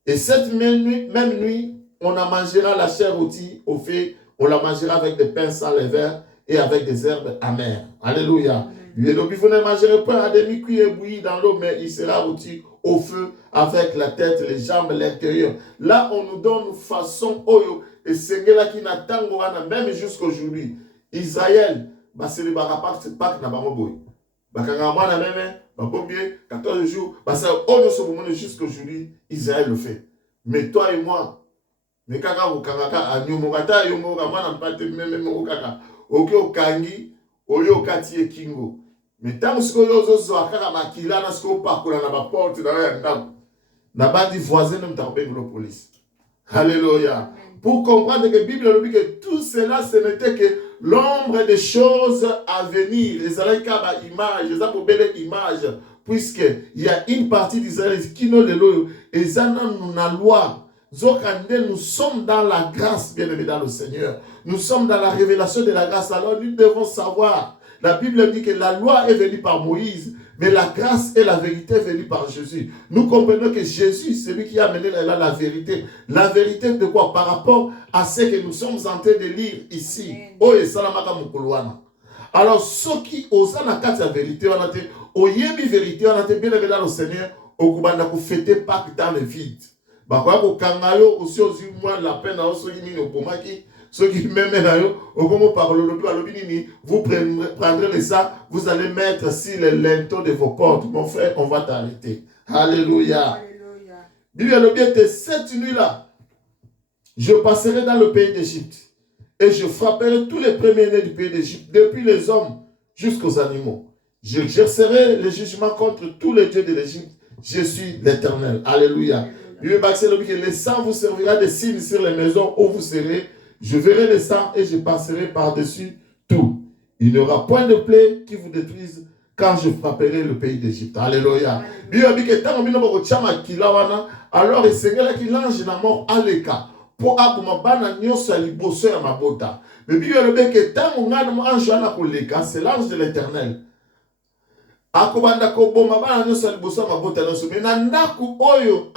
Et cette même nuit, on en mangera la chair rôtie au feu, on la mangera avec des pains sans levain et avec des herbes amères. Alléluia. Et le vous ne mangerez pas à demi-cuit ébouilli dans l'eau, mais il sera rôti au feu avec la tête, les jambes, l'intérieur. Là, on nous donne une façon, et c'est là qui n'attend même jusqu'aujourd'hui. Israël, c'est le barapart, c'est pas que n'a pas mobile. Bakanga mwana même, babobie, 14 jours, ça, on ne se moment jusqu'aujourd'hui, Israël le fait. Mais toi et moi, mais kaka ukangaka anyumogata yomoga mwana mpate même okaka. Ok okangi, oyo kati kingo. Mais tant que yo zo akaka makila na sko pakola na ba porte na ya ndako. Na bandi voisin même tapé de la police. Alléluia. Pour comprendre que la Bible dit que tout cela ce n'était que l'ombre des choses à venir. Les alaïka image, les apobele image, puisque il y a une partie d'Israël qui n'a le loi et ça n'a loi. Nous sommes dans la grâce, bien aimé dans le Seigneur. Nous sommes dans la révélation de la grâce. Alors nous devons savoir. La Bible dit que la loi est venue par Moïse, mais la grâce et la vérité est venue par Jésus. Nous comprenons que Jésus, c'est lui qui a amené la vérité. La vérité de quoi? Par rapport à ce que nous sommes en train de lire ici. Oh, et salamaka mukuluana. Alors, ceux qui osent la carte de la vérité, on a été, oyebi vérité, on a été bien aimé dans le Seigneur, au Kubanda pour fêter Pâques dans le vide. Bakwa ko kangayo aussi aux moins la peine à ceux qui n'y ont pas qui. Ceux qui m'aiment d'ailleurs, vous prendrez les sacs, vous allez mettre sur les linteaux de vos portes. Mon frère, on va t'arrêter. Alléluia. Bible dit, cette nuit-là, je passerai dans le pays d'Égypte et je frapperai tous les premiers-nés du pays d'Égypte, depuis les hommes jusqu'aux animaux. J'exercerai le jugement contre tous les dieux de l'Égypte. Je suis l'Éternel. Alléluia. Bible dit que le sang vous servira de signe sur les maisons où vous serez. Je verrai le sang et je passerai par-dessus tout. Il n'y aura point de plaie qui vous détruise quand je frapperai le pays d'Égypte. Alléluia. Alors il sera qui l'ange na mort à l'écart pour abumabana nyoso liboso ya mabota. Mais Bible dit que tant on a ange na koleka, c'est l'ange de l'Éternel. Akobanda ko bomabana nyoso liboso ya mabota na so. Mais na ndaku oyo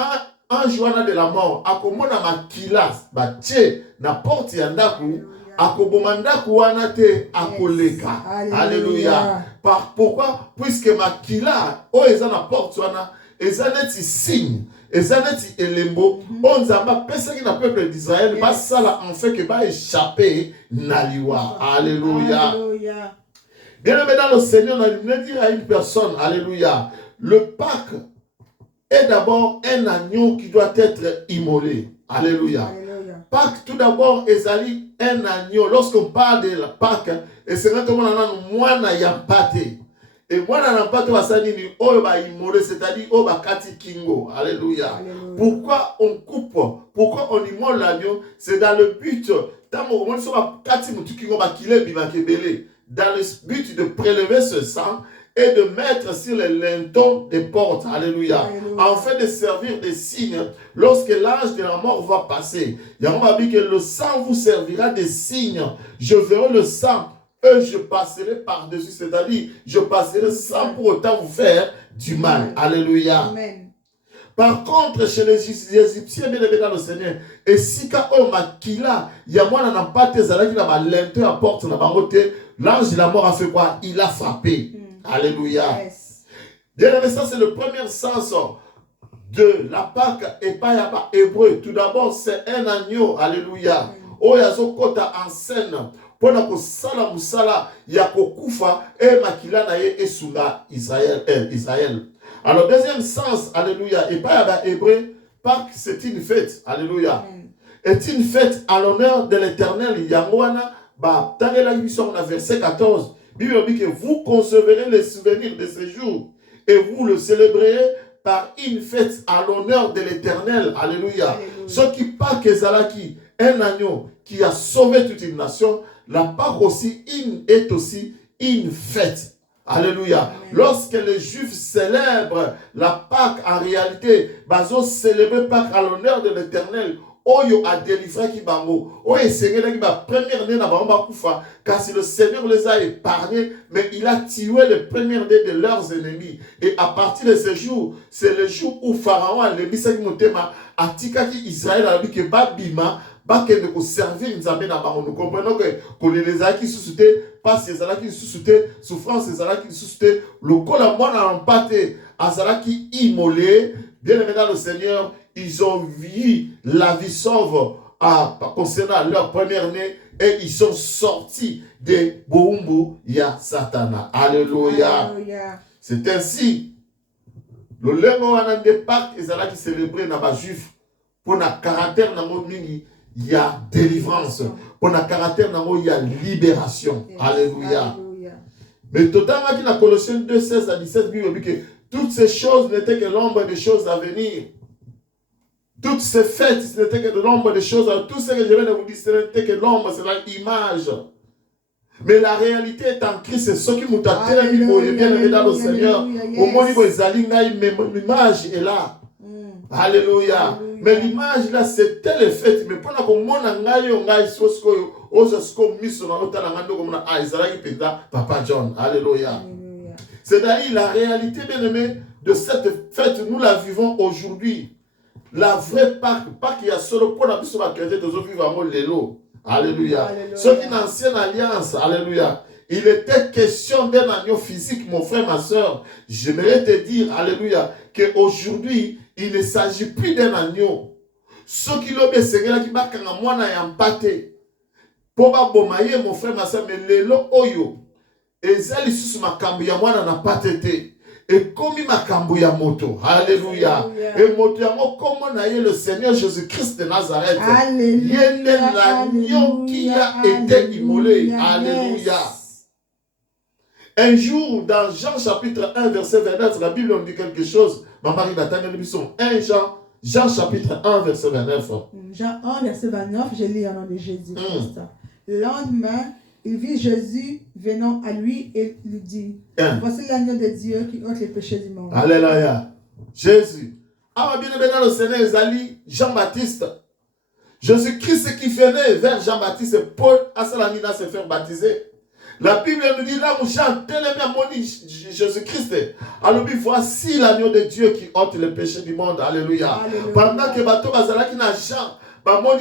ange wana de la mort akomona makila batie na porte ya ndaku akoboma ndaku wana te akoleka. Alléluia. Pourquoi? Puisque makila o eza na porte wana eza neti signe, eza neti elembo on nzamba pesaki na peuple d'Israël basala en fait que ba échapper na liwa. Alléluia. Bien aimé dans le Seigneur, on a dire à une personne, alléluia, le Pâques est d'abord un agneau qui doit être immolé. Alléluia. Pâques, tout d'abord, est un agneau. Lorsqu'on parle de la Pâques, et c'est quand on a moana yampate. Et moana yampate va s'animer, oh va immolé, c'est-à-dire oh va kati kingo. Alléluia. Pourquoi on coupe? Pourquoi on immole l'agneau? C'est dans le but, dans le but de prélever ce sang et de mettre sur les linteaux des portes. Alléluia. Afin de servir de signe lorsque l'âge de la mort va passer. Yahweh dit que le sang vous servira de signe. Je verrai le sang et je passerai par-dessus. C'est-à-dire, je passerai sans pour autant vous faire du mal. Alléluia. Amen. Par contre, chez les Égyptiens, bien évidemment, dans le Seigneur, et si quand on m'a kila, il y a moi n'a pas tes alliés qui n'a pas linteau à porte, n'a pas roté, l'ange de la mort a fait quoi? Il a frappé. Alléluia. Yes. Bien aimé, ça c'est le premier sens de la Pâque et pas yaba hébreu. Tout d'abord, c'est un agneau. Alléluia. Oh, yazo kota en scène. Pona ko sala musala yako kufa et makila na ye esula Israël. Alors deuxième sens, alléluia. Et pas yaba hébreu. Pâque c'est une fête. Alléluia. est une fête à l'honneur de l'Éternel. Yangwana, bah, Tangela Mission, verset 14. Bible dit que vous concevrez les souvenirs de ce jour et vous le célébrerez par une fête à l'honneur de l'Éternel. Alléluia. Ce qui Pâques Ezalaki, un agneau qui a sauvé toute une nation, la Pâque aussi est aussi une fête. Alléluia. Lorsque les Juifs célèbrent la Pâque, en réalité, ils célèbrent Pâque à l'honneur de l'Éternel. Oyo a délivré qui bango. Oyo Seigneur qui va première né na bamba kufa. Car si le Seigneur les a épargnés, mais il a tué les premières né de leurs ennemis. Et à partir de ce jour, c'est le jour où Pharaon a lebi sa ki motema atika ki Israël a dit que babima bakende ko servir nzambe na bango. Nous comprenons que les aki suscité parce que zala qui suscité souffrance zala qui suscité le kola mona empate azala qui immolé. Bien aimé dans le Seigneur, ils ont vu la vie sauve concernant leur première-né et ils sont sortis de Boumbu ya Satana. Alléluia. Alléluia. C'est ainsi. Le lengo de Pâques et qui célébrait dans les Juifs pour le caractère il y a délivrance. Pour le caractère il y a libération. Yes. Alléluia. Alléluia. Mais totalement qui dans Colossiens 2, 16 à 17, Bible dit que toutes ces choses n'étaient que l'ombre des choses à venir. Toutes ces fêtes, ce n'était que de l'ombre des choses. Tout ce que je viens de vous dire, ce n'était que l'ombre, c'est l'image. Mais la réalité est en Christ. C'est ce qui nous a tellement bien aimé dans le Seigneur. Au moins, l'image est là. Alléluia. Mais l'image là, c'était le fait. Mais pendant que mon Papa John. Alléluia. C'est-à-dire la réalité, bien aimé, de cette fête, nous la vivons aujourd'hui. La vraie Pâque, il y a solo pour la puissance de la chrétienne de vivre l'élo. Alléluia. Ce qui est une ancienne alliance, alléluia. Il était question d'un agneau physique, mon frère, ma soeur. J'aimerais te dire, alléluia, qu'aujourd'hui, il ne s'agit plus d'un agneau. Ce qui l'ont bien, c'est que qui va moi n'a empaté. Pour pas bomayer, mon frère, ma soeur, mais l'élo oyo. Et ça, les sous ma cambuya, moi n'a pas été. Et comme il m'a cambuya moto. Alléluia. Et moto, comme on a eu le Seigneur Jésus-Christ de Nazareth. Alléluia. Il y a l'agneau qui a été immolé. Alléluia. Un jour, dans Jean chapitre 1, verset 29, la Bible nous dit quelque chose. Ma Marie Nathalie, nous sommes 1 Jean chapitre 1, verset 29. Jean 1, verset 29, je lis au nom de Jésus-Christ. Le lendemain, il vit Jésus venant à lui et lui dit, voici l'agneau de Dieu qui ôte les péchés du monde. Alléluia. Jésus. Ah, bien dans le Seigneur, Ezali, Jean-Baptiste. Jésus-Christ qui venait vers Jean-Baptiste et Paul à Salamina se faire baptiser. La Bible nous dit là où Jean tellement Jésus-Christ. Alors voici l'agneau de Dieu qui ôte les péchés du monde. Alléluia. Pendant que Bato Bazalaki n'a Jean, comment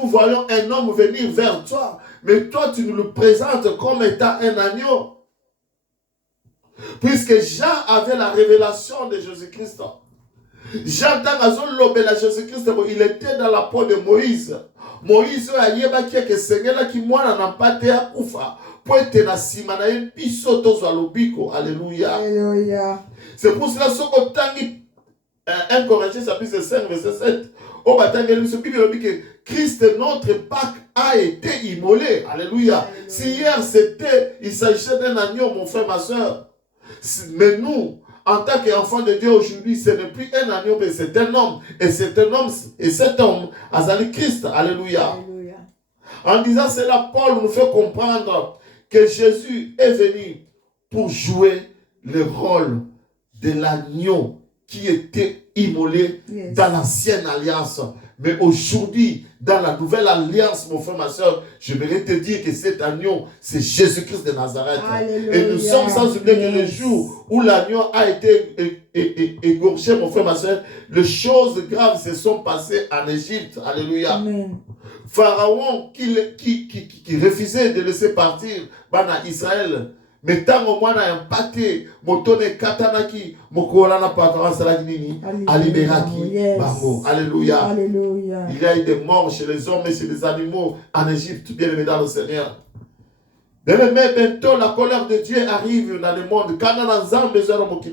nous voyons un homme venir vers toi, mais toi tu nous le présentes comme étant un agneau. Puisque Jean avait la révélation de Jésus-Christ. Jean, Jésus-Christ, il était dans la peau de Moïse. Moïse a dit que Seigneur qui moi n'a pas été à Koufa. Pour être na simana et pisoto zalobiko. Alléluia. C'est pour cela que 1 Corinthiens chapitre 5 verset 7. Au bataille de Bible dit que Christ notre Pâque a été immolé. Alléluia. Si hier c'était, il s'agissait d'un agneau, mon frère, ma soeur. Mais nous, en tant qu'enfants de Dieu aujourd'hui, ce n'est plus un agneau, mais c'est un homme. Et c'est un homme, et cet homme, Azali Christ. Alléluia. Alléluia. En disant cela, Paul nous fait comprendre que Jésus est venu pour jouer le rôle de l'agneau qui était immolé dans l'ancienne alliance. Mais aujourd'hui, dans la nouvelle alliance, mon frère, ma soeur, je voudrais te dire que cet agneau, c'est Jésus-Christ de Nazareth. Alléluia. Et nous sommes sans oublier que le jour où l'agneau a été égorgé, mon frère, ma soeur, les choses graves se sont passées en Égypte. Alléluia. Amen. Pharaon qui refusait de laisser partir Israël. Mais tant au moins a impacté motone katanaki mokola na patron salagini aliberaki bango. Alléluia. Alléluia. Il y a eu des morts chez les hommes et chez les animaux en Égypte, bien aimé dans le Seigneur. Mais bientôt la colère de Dieu arrive dans le monde. Quand on a des hommes qui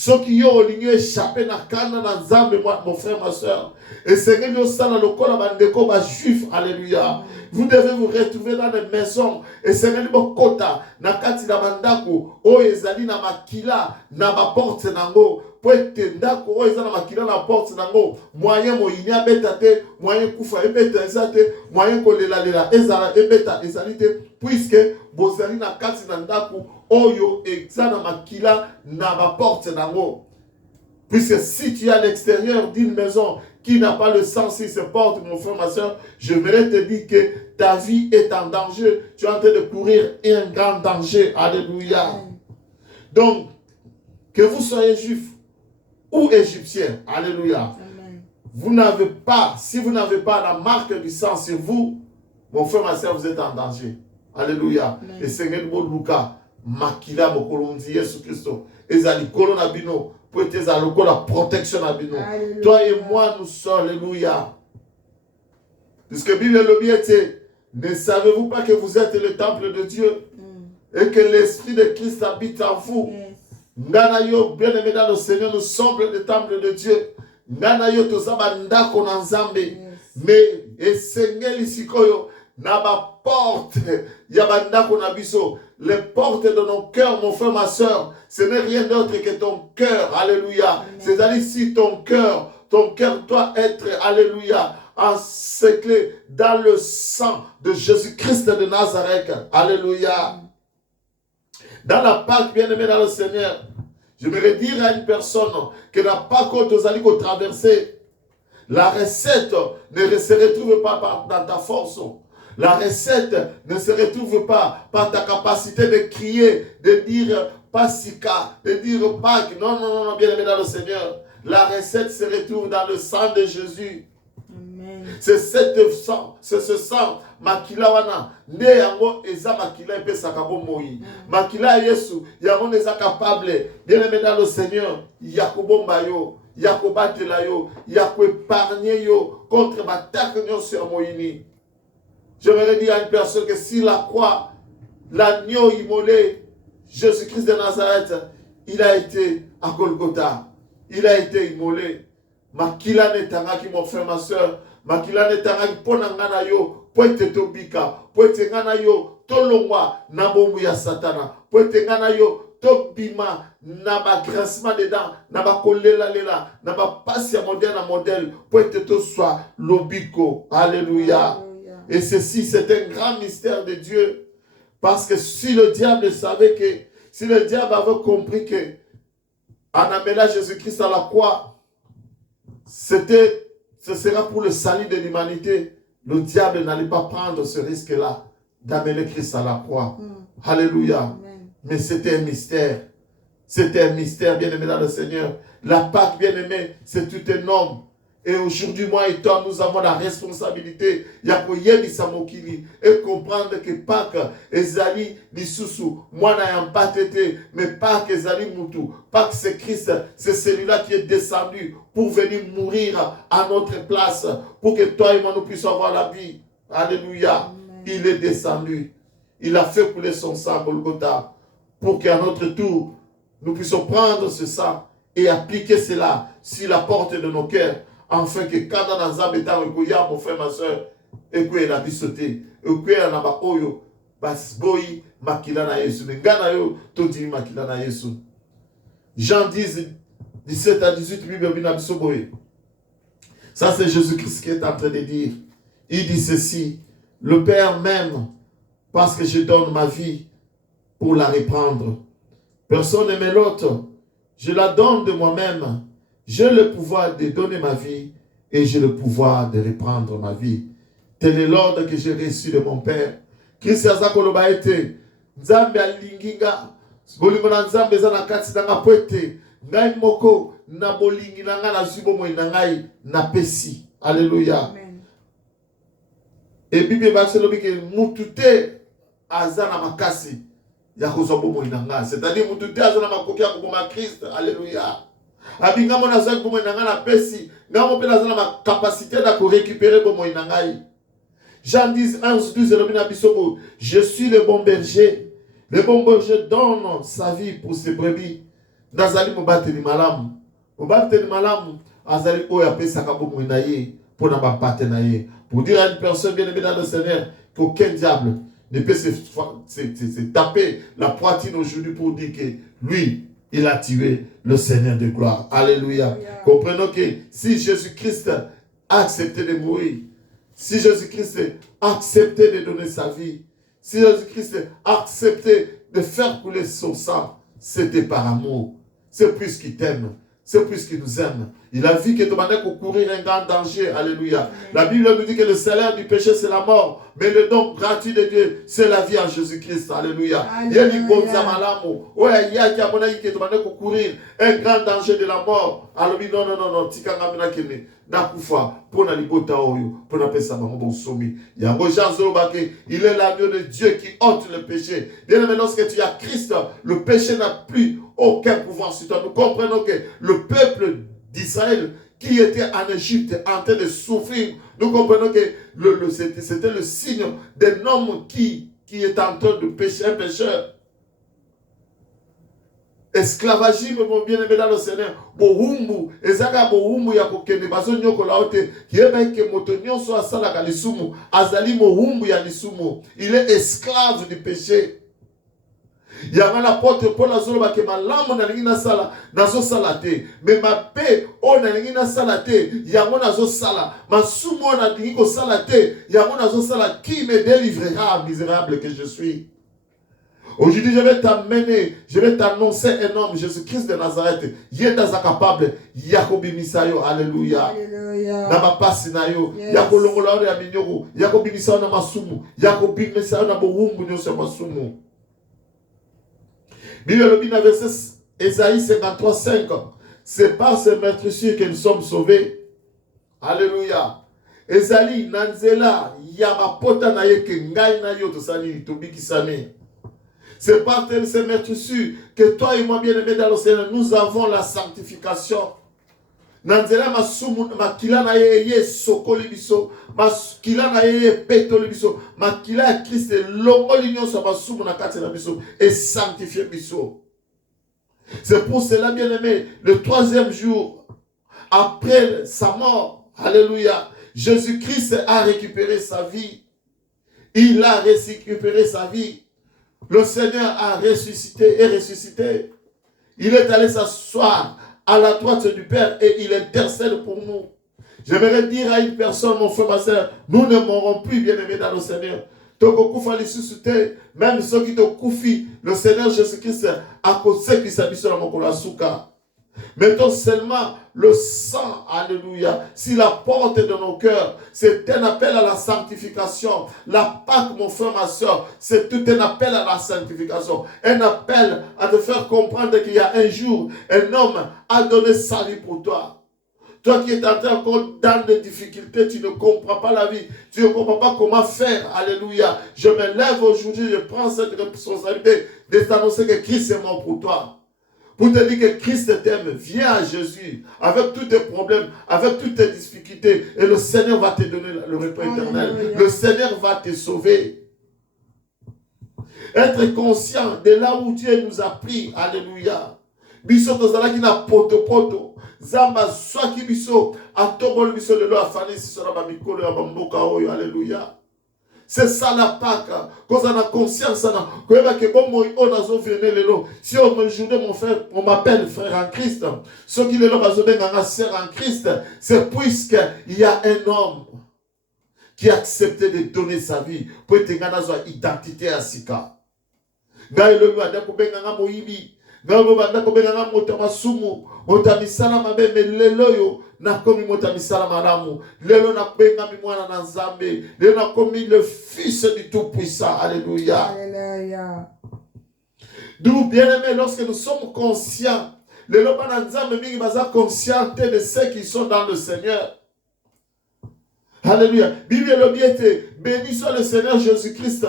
Ceux qui ont échappé na kanda na nzambe, mon frère, ma soeur. Et Seigneur, nous sommes le corps bandeko juif. Alléluia. Vous devez vous retrouver dans des maisons. Et Seigneur, nous kota na kati na mandako. O ezali na makila na ma porte nango. Po ete ndako o ezali na makila na porte nango. Moyen moyini abeta te, moyen kufa ebeta ezate, moyen kolela lela ezala ebeta ezali te, puisque bozali na kati na ndako oyo ezali na makila na ma porte nango. Puisque si tu es à l'extérieur d'une maison qui n'a pas le sang sur ses portes, mon frère, ma soeur, je voudrais te dire que ta vie est en danger. Tu es en train de courir un grand danger. Alléluia. Donc, que vous soyez juif ou égyptien, alléluia. Amen. Vous n'avez pas, si vous n'avez pas la marque du sang sur vous, mon frère, ma soeur, vous êtes en danger. Alléluia. Amen. Et Seigneur, Luka, Makila, Mokolonzi, Jésus Christ, Ezali, Kolonabino, pour être la protection à Bino. Toi et moi, nous sommes, alléluia. Puisque Bible le bien était, ne savez-vous pas que vous êtes le temple de Dieu et que l'Esprit de Christ habite en vous? Nganayo, bien aimé dans le Seigneur, nous sommes le temple de Dieu. Nganayo, to sabanda konanzambe. Mais, et Seigneur, isikoyo, na ba porte, yabanda konabiso. Les portes de nos cœurs, mon frère, ma soeur, ce n'est rien d'autre que ton cœur. Alléluia. C'est-à-dire si ton cœur doit être, alléluia, encerclé dans le sang de Jésus-Christ de Nazareth. Alléluia. Dans la Pâque, bien-aimé dans le Seigneur, je voudrais dire à une personne qui n'a pas qu'au traverser, la recette ne se retrouve pas dans ta force. La recette ne se retrouve pas par ta capacité de crier, de dire Pasika, de dire Pâques. Non, non, non, bien aimé dans le Seigneur. La recette se retrouve dans le sang de Jésus. Amen. C'est ce sang, makila wana, ne yango eza makila epe sakabo moi. Makila Yesu, yango neza capable, bien aimé dans le Seigneur, yakobomba yo, yakobatela yo, yakoépargner yo contre batak nyon sur moini. J'aimerais dire à une personne que si la croix, l'agneau immolé, Jésus-Christ de Nazareth, il a été à Golgotha. Il a été immolé. Makila netanga qui mon frère, ma soeur. Makila netanga qui ponangana yo. Poete tobika. Poete ngana yo. Tolongwa nabomu ya satana. Poete ngana yo. Tobima. Naba grassement dedans. Naba kolela lela. Naba passe à modèle. Poete to soit lobiko. Alléluia. Et ceci, c'est un grand mystère de Dieu. Parce que si le diable savait que, si le diable avait compris que, en amenant Jésus-Christ à la croix, ce sera pour le salut de l'humanité, le diable n'allait pas prendre ce risque-là d'amener Christ à la croix. Alléluia. Amen. Mais c'était un mystère. C'était un mystère, bien-aimé dans le Seigneur. La Pâque, bien-aimé, c'est tout un homme. Et aujourd'hui, moi et toi, nous avons la responsabilité et comprendre que Pâques, Ezali, Lisusu, moi n'ayant pas été, mais Pâques, Ezali, Moutou. Pâques, c'est Christ, c'est celui-là qui est descendu pour venir mourir à notre place, pour que toi et moi nous puissions avoir la vie. Alléluia. Amen. Il est descendu. Il a fait couler son sang, Golgotha, pour qu'à notre tour, nous puissions prendre ce sang et appliquer cela sur la porte de nos cœurs. Enfin que quand on a un mon frère, ma soeur, et que la vie sauté, et que la ba oyo, basboy, makila na Yesu, ngana yo, todi makila na Yesu. Jean 10, 17 à 18, Bible bisoboy. Ça c'est Jésus-Christ qui est en train de dire. Il dit ceci, le Père m'aime parce que je donne ma vie pour la reprendre. Personne n'aime l'autre, je la donne de moi-même. J'ai le pouvoir de donner ma vie et j'ai le pouvoir de reprendre ma vie. Tel est l'ordre que j'ai reçu de mon Père. Christ azakoloba ete nzambe alinginga bolingo na nzambe eza na kati na nga po ete ngai moko na bolingi na nga na zwi bomoi na ngai na pesi. Alléluia. Et Bible baselobi ke mutu te aza na makasi ya kozwa bomoi na nga. C'est-à-dire mutu te aza na makoki ya koboma Christ. Alléluia. Abinga mona zaki bomoi na nga na pesi. Ngamo pe aza na ma capacité de récupérer bomoi na ngai. Jean 10, 11, 12, je suis le bon berger. Le bon berger donne sa vie pour ses brebis. nazali mobateli malamu. Mobateli malamu, azali oya pesaka bomoi na ye, pour na bapate na ye. Pour dire à une personne bien aimée dans le Seigneur qu'aucun diable ne peut se taper la poitrine aujourd'hui pour dire que lui, il a tué le Seigneur de gloire. Alléluia. Comprenons que si Jésus-Christ a accepté de mourir, si Jésus-Christ a accepté de donner sa vie, si Jésus-Christ a accepté de faire couler son sang, c'était par amour. C'est plus qu'il t'aime. C'est plus qu'il nous aime. Il a vu que tu vas courir un grand danger. Alléluia. La Bible nous dit que le salaire du péché, c'est la mort. Mais le don gratuit de Dieu, c'est la vie en Jésus-Christ. Alléluia. Il y a des bons amalamu. Ouais, il y a qui a mon avis que tu vas courir un grand danger de la mort. Alléluia. Non, non, non, non. Tika ngamina kene. Nakufa. Pour na libota oyo. Pour na pesa bango bon somi. Il y a un Jean Zolobake. Il est l'agneau de Dieu qui ôte le péché. Bien aimé, lorsque tu as Christ, le péché n'a plus aucun pouvoir sur toi. Nous comprenons que le peuple d'Israël qui était en Égypte en train de souffrir, nous comprenons que c'était le signe d'un homme qui est en train de pécher, un pécheur. Esclavagisme, mon bien-aimé dans le Seigneur, bohumbu, ezaka bohumbu ya kokende bazo nyoko laote, kieba ke moto nyonso asala ka lisumu, azali bohumbu ya lisumu, il est esclave du péché. Yanga l'apôtre Paul azoloba ke malamu na lingi na sala nazo salate mais ma paix on na lingi na salate yango nazo sala masumo na lingi ko salate yango nazo sala qui me délivrera misérable que je suis. Aujourd'hui je vais t'amener, je vais t'annoncer un homme Jésus-Christ de Nazareth yenda za capable yakobi misayo alléluia na bapasi na yo yakolongola yo ya minyoko yakobi misayo na masumu yakobi misayo na bohumbu nyonso masumu. Bible le dans verset Ésaïe 53, 5. C'est par ce meurtrissure que nous sommes sauvés. Alléluia. Ezali nanzela yamapota na yeke ngai na yo tosali tobikisane. C'est par ce meurtrissure que toi et moi bien-aimés dans le Seigneur, nous avons la sanctification. Nanzela masumu makila na ye sokoli biso makila na ye petoli biso makila ya Christ longoli nyonso masumu na kati na biso et sanctifié biso. C'est pour cela bien aimé le troisième jour après sa mort, alléluia, Jésus-Christ a récupéré sa vie. Il a récupéré sa vie. Le Seigneur a ressuscité et ressuscité. Il est allé s'asseoir à la droite du Père et il intercède pour nous. J'aimerais dire à une personne, mon frère, ma soeur, nous ne mourrons plus, bien-aimés dans le Seigneur. Même ceux qui te coufient, le Seigneur Jésus-Christ a causé qu'il s'habille sur la mokola souka. Mettons seulement le sang, alléluia, si la porte de nos cœurs, c'est un appel à la sanctification. La Pâque, mon frère, ma soeur, c'est tout un appel à la sanctification. Un appel à te faire comprendre qu'il y a un jour, un homme a donné sa vie pour toi. Toi qui es en train encore dans des difficultés, tu ne comprends pas la vie, tu ne comprends pas comment faire, alléluia. Je me lève aujourd'hui, je prends cette responsabilité de t'annoncer que Christ est mort pour toi. Pour te dire que Christ t'aime, viens à Jésus avec tous tes problèmes, avec toutes tes difficultés et le Seigneur va te donner le repos éternel. Le Seigneur va te sauver. Être conscient de là où Dieu nous a pris, alléluia. Biso tozala ki na poto poto. Zamba swaki biso atobol biso de lo afani si sera ba mikolo ya bamboka oyo, alléluia. C'est ça la Pâque. Quand on a conscience, si aujourd'hui mon frère, on m'appelle frère en Christ, ce qui est là, sœur en Christ, c'est puisqu'il y a un homme qui a accepté de donner sa vie pour être une identité à Sika. Nakomi motamisala malamu. Lelo nabenga mwana na Nzambe. Lelo nakomi le fils du Tout-Puissant. Alléluia. Alléluia. D'où bien aimé, lorsque nous sommes conscients, lelo bana Nzambe mingi baza conscient de ceux qui sont dans le Seigneur. Alléluia. Bible le biete, béni soit le Seigneur Jésus-Christ.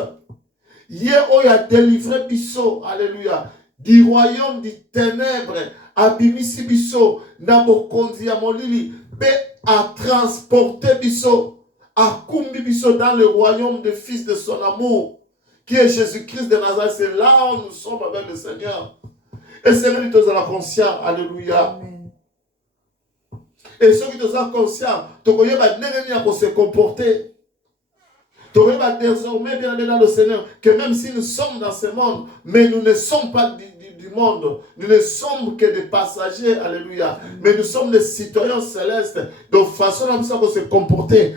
Hier on a délivré biso. Alléluia. Du royaume des ténèbres. Abimisi biso na mokonzi ya molili be a transporté biso a kumbi biso dans le royaume du fils de son amour qui est Jésus-Christ de Nazareth. C'est là où nous sommes avec le Seigneur. Et c'est là que tu es conscient. Alléluia. Amen. Et ceux qui sont conscients, tu connais pas se comporter. Tu connais pas désormais bien dans le Seigneur que même si nous sommes dans ce monde, mais nous ne sommes pas du monde. Nous ne sommes que des passagers. Alléluia. Mais nous sommes des citoyens célestes. Donc, façon comme ça qu'on se comporter.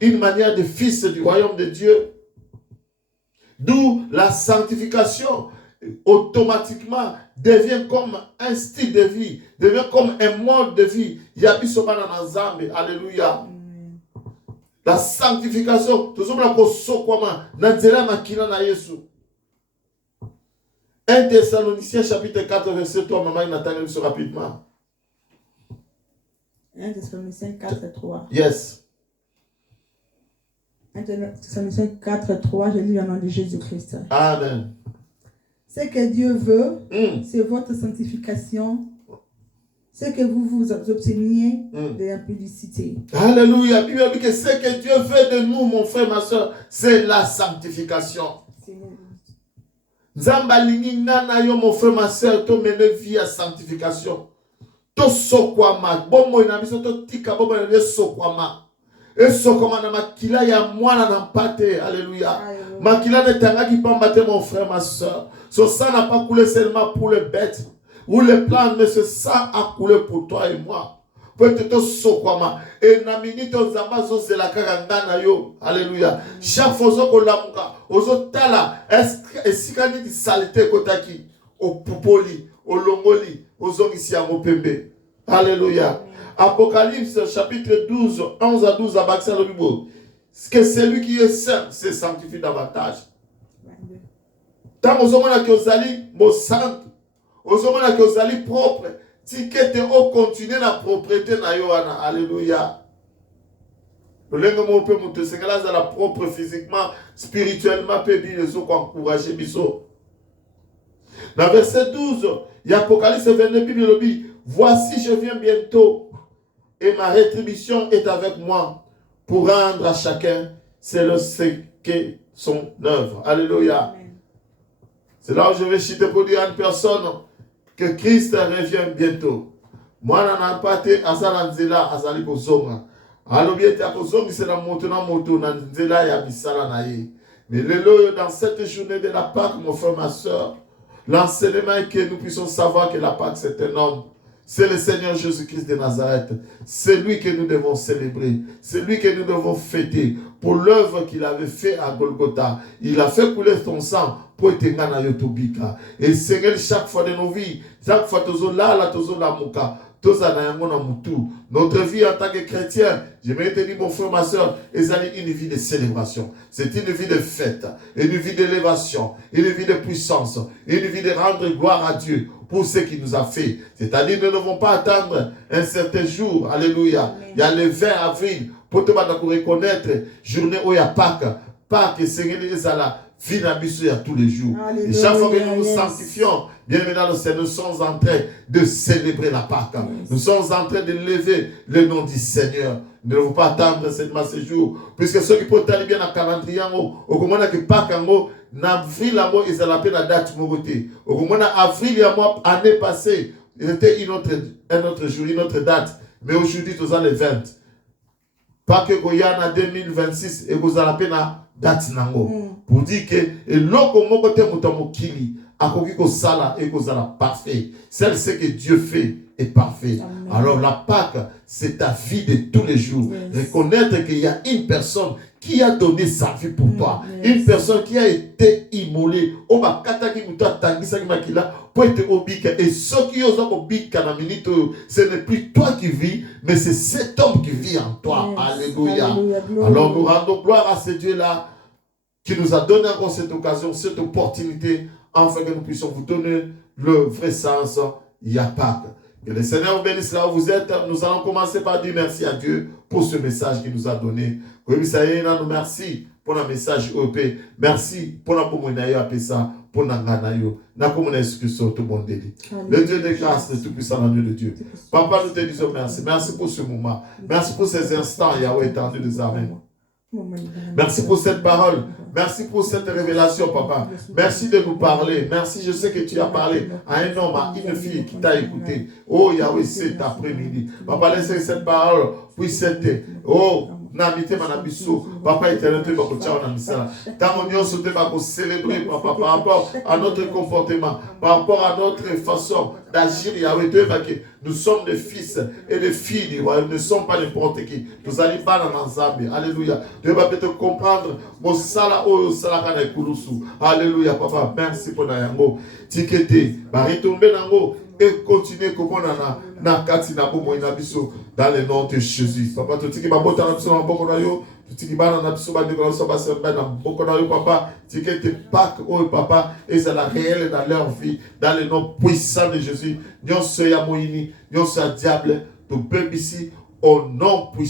Une manière de fils du royaume de Dieu. D'où la sanctification automatiquement devient comme un style de vie, devient comme un mode de vie. Alléluia. La sanctification, tout ça, 1 Thessaloniciens chapitre 4, verset 3, maman, il attend rapidement. 1 Thessaloniciens 4, 3. Yes. 1 Thessaloniciens 4, 3, je lis au nom de Jésus-Christ. Amen. Ce que Dieu veut, c'est votre sanctification, c'est que vous vous obteniez de l'impudicité. Alléluia. Bible dit que ce que Dieu veut de nous, mon frère, ma soeur, c'est la sanctification. Zambalingi nana yo, mon frère, ma soeur, to mene vie à sanctification. To sokwama. Bomo inabiso to tika bomo inabiso sokwama. Et sokwama na makila ya mwana na mpate. Alléluia. Makila ne tanga qui pambate, mon frère, ma soeur. Ce sang n'a pas coulé seulement pour les bêtes ou les plantes, mais ce sang a coulé pour toi et moi. Peut-être sokwama. Et na minito zamazo zelaka ngana yo. Alléluia. Chaque fois que lamuka, ozo tala, est-ce qu'il y a des saletés kotaki, au poupoli, au longoli, aux zongisi à mopembe. Alléluia. Apocalypse chapitre 12, 11 à 12 à Baxter le Bible. Que celui qui est saint se sanctifie davantage. Tant aux hommes qui ont allé, mon saint, aux hommes qui ont allé propre, si que tu as continué la propriété na yoana. Alléluia. Le lingue mon peu monte, c'est que là, la propre physiquement, spirituellement, peut bien les autres encourager biso. Dans verset 12, il y a Apocalypse 22, Bible dit, voici je viens bientôt et ma rétribution est avec moi pour rendre à chacun selon ce qu'est son œuvre. Alléluia. C'est là où je vais citer pour dire à une personne que Christ revient bientôt. Moi, je n'ai pas été à Zalanzela, à Zalikozonga. Alors, bien, c'est la moto, Nanzela, et Abissala, Naye. Mais dans cette journée de la Pâque, mon frère, ma soeur, l'enseignement est que nous puissions savoir que la Pâque, c'est un homme. C'est le Seigneur Jésus-Christ de Nazareth. C'est lui que nous devons célébrer. C'est lui que nous devons fêter pour l'œuvre qu'il avait fait à Golgotha. Il a fait couler son sang pour être dans Yotobika. Et Seigneur, chaque fois de nos vies, chaque fois que nous avons notre vie en tant que chrétien, je vais te dire, mon frère, ma soeur, c'est une vie de célébration. C'est une vie de fête, une vie d'élévation, une vie de puissance, une vie de rendre gloire à Dieu pour ce qu'il nous a fait. C'est-à-dire, nous ne devons pas attendre un certain jour. Alléluia. Il y a le 20 avril pour te reconnaître, journée où il y a Pâques. Pâques, Seigneur, vie d'ambition à tous les jours. Alléluia. Et chaque fois que nous nous sanctifions, bien évidemment, nous sommes en train de célébrer la Pâque. Yes. Nous sommes en train de lever le nom du Seigneur. Nous ne devons pas attendre ce jour. Puisque ceux qui peuvent aller bien à calendrier, au moment que Pâques, en avril, ils ont la peine à date mogoté. Au moment avril, l'année passée, c'était un autre jour, une autre date. Mais aujourd'hui, nous sommes le 20. Pâques Goyana 2026, et vous avez la peine à date nango. Pour dire que et loko moko te mutamokili akoki ko sala et ko sala parfait. C'est ce que Dieu fait est parfait. Amen. Alors la Pâque, c'est ta vie de tous les jours. Yes. Reconnaître qu'il y a une personne qui a donné sa vie pour toi. Yes. Une personne qui a été immolée. Oba kataki muta tangisa ki makila pour être obika. Et ceux qui osent obika na minute, ce n'est plus toi qui vis, mais c'est cet homme qui vit en toi. Yes. Alléluia. Alléluia. Alors nous rendons gloire à ce Dieu-là qui nous a donné encore cette occasion, cette opportunité, afin que nous puissions vous donner le vrai sens, il y a Pâques. Que le Seigneur vous bénisse là où vous êtes. Nous allons commencer par dire merci à Dieu pour ce message qu'il nous a donné. Merci pour le message OP. Merci pour la pomonayo apesa, pour l'anganayo. Na komona excuse tout bon délit. Le Dieu de grâce, le tout-puissant dans de Dieu. Papa, nous te disons merci. Merci pour ce moment. Merci pour ces instants, Yahweh étendu des armées. Merci pour cette parole. Merci pour cette révélation, papa. Merci de nous parler. Merci, je sais que tu as parlé à un homme, à une fille qui t'a écouté. Oh Yahweh, cet après-midi. Papa, laisse que cette parole puisse être. Oh, n'habitez ma nabiso. Papa éternel, tu vas célébrer, papa, par rapport à notre comportement, par rapport à notre façon d'agir, Yahweh, tu vas que nous sommes des fils et des filles, nous ne sommes pas n'importe qui. Nous allons pas dans l'ensemble. Alléluia. Dieu va peut-être comprendre mon sala o sala kana kulusu. Alléluia, papa. Merci pour nayango. Tikete, ba retomber nango et continuer comme on na kati na bo moina biso dans le nom de Jésus. Papa, tu tiki ba bota na biso na boko na yo. Tu tiki ba na biso ba ndiko so ba semba na boko na yo, papa. Tikete pak o papa et c'est la réelle dans leur vie dans le nom puissant de Jésus. Nyonso ya moini, nyonso ya diable, tu peux ici au nom puissant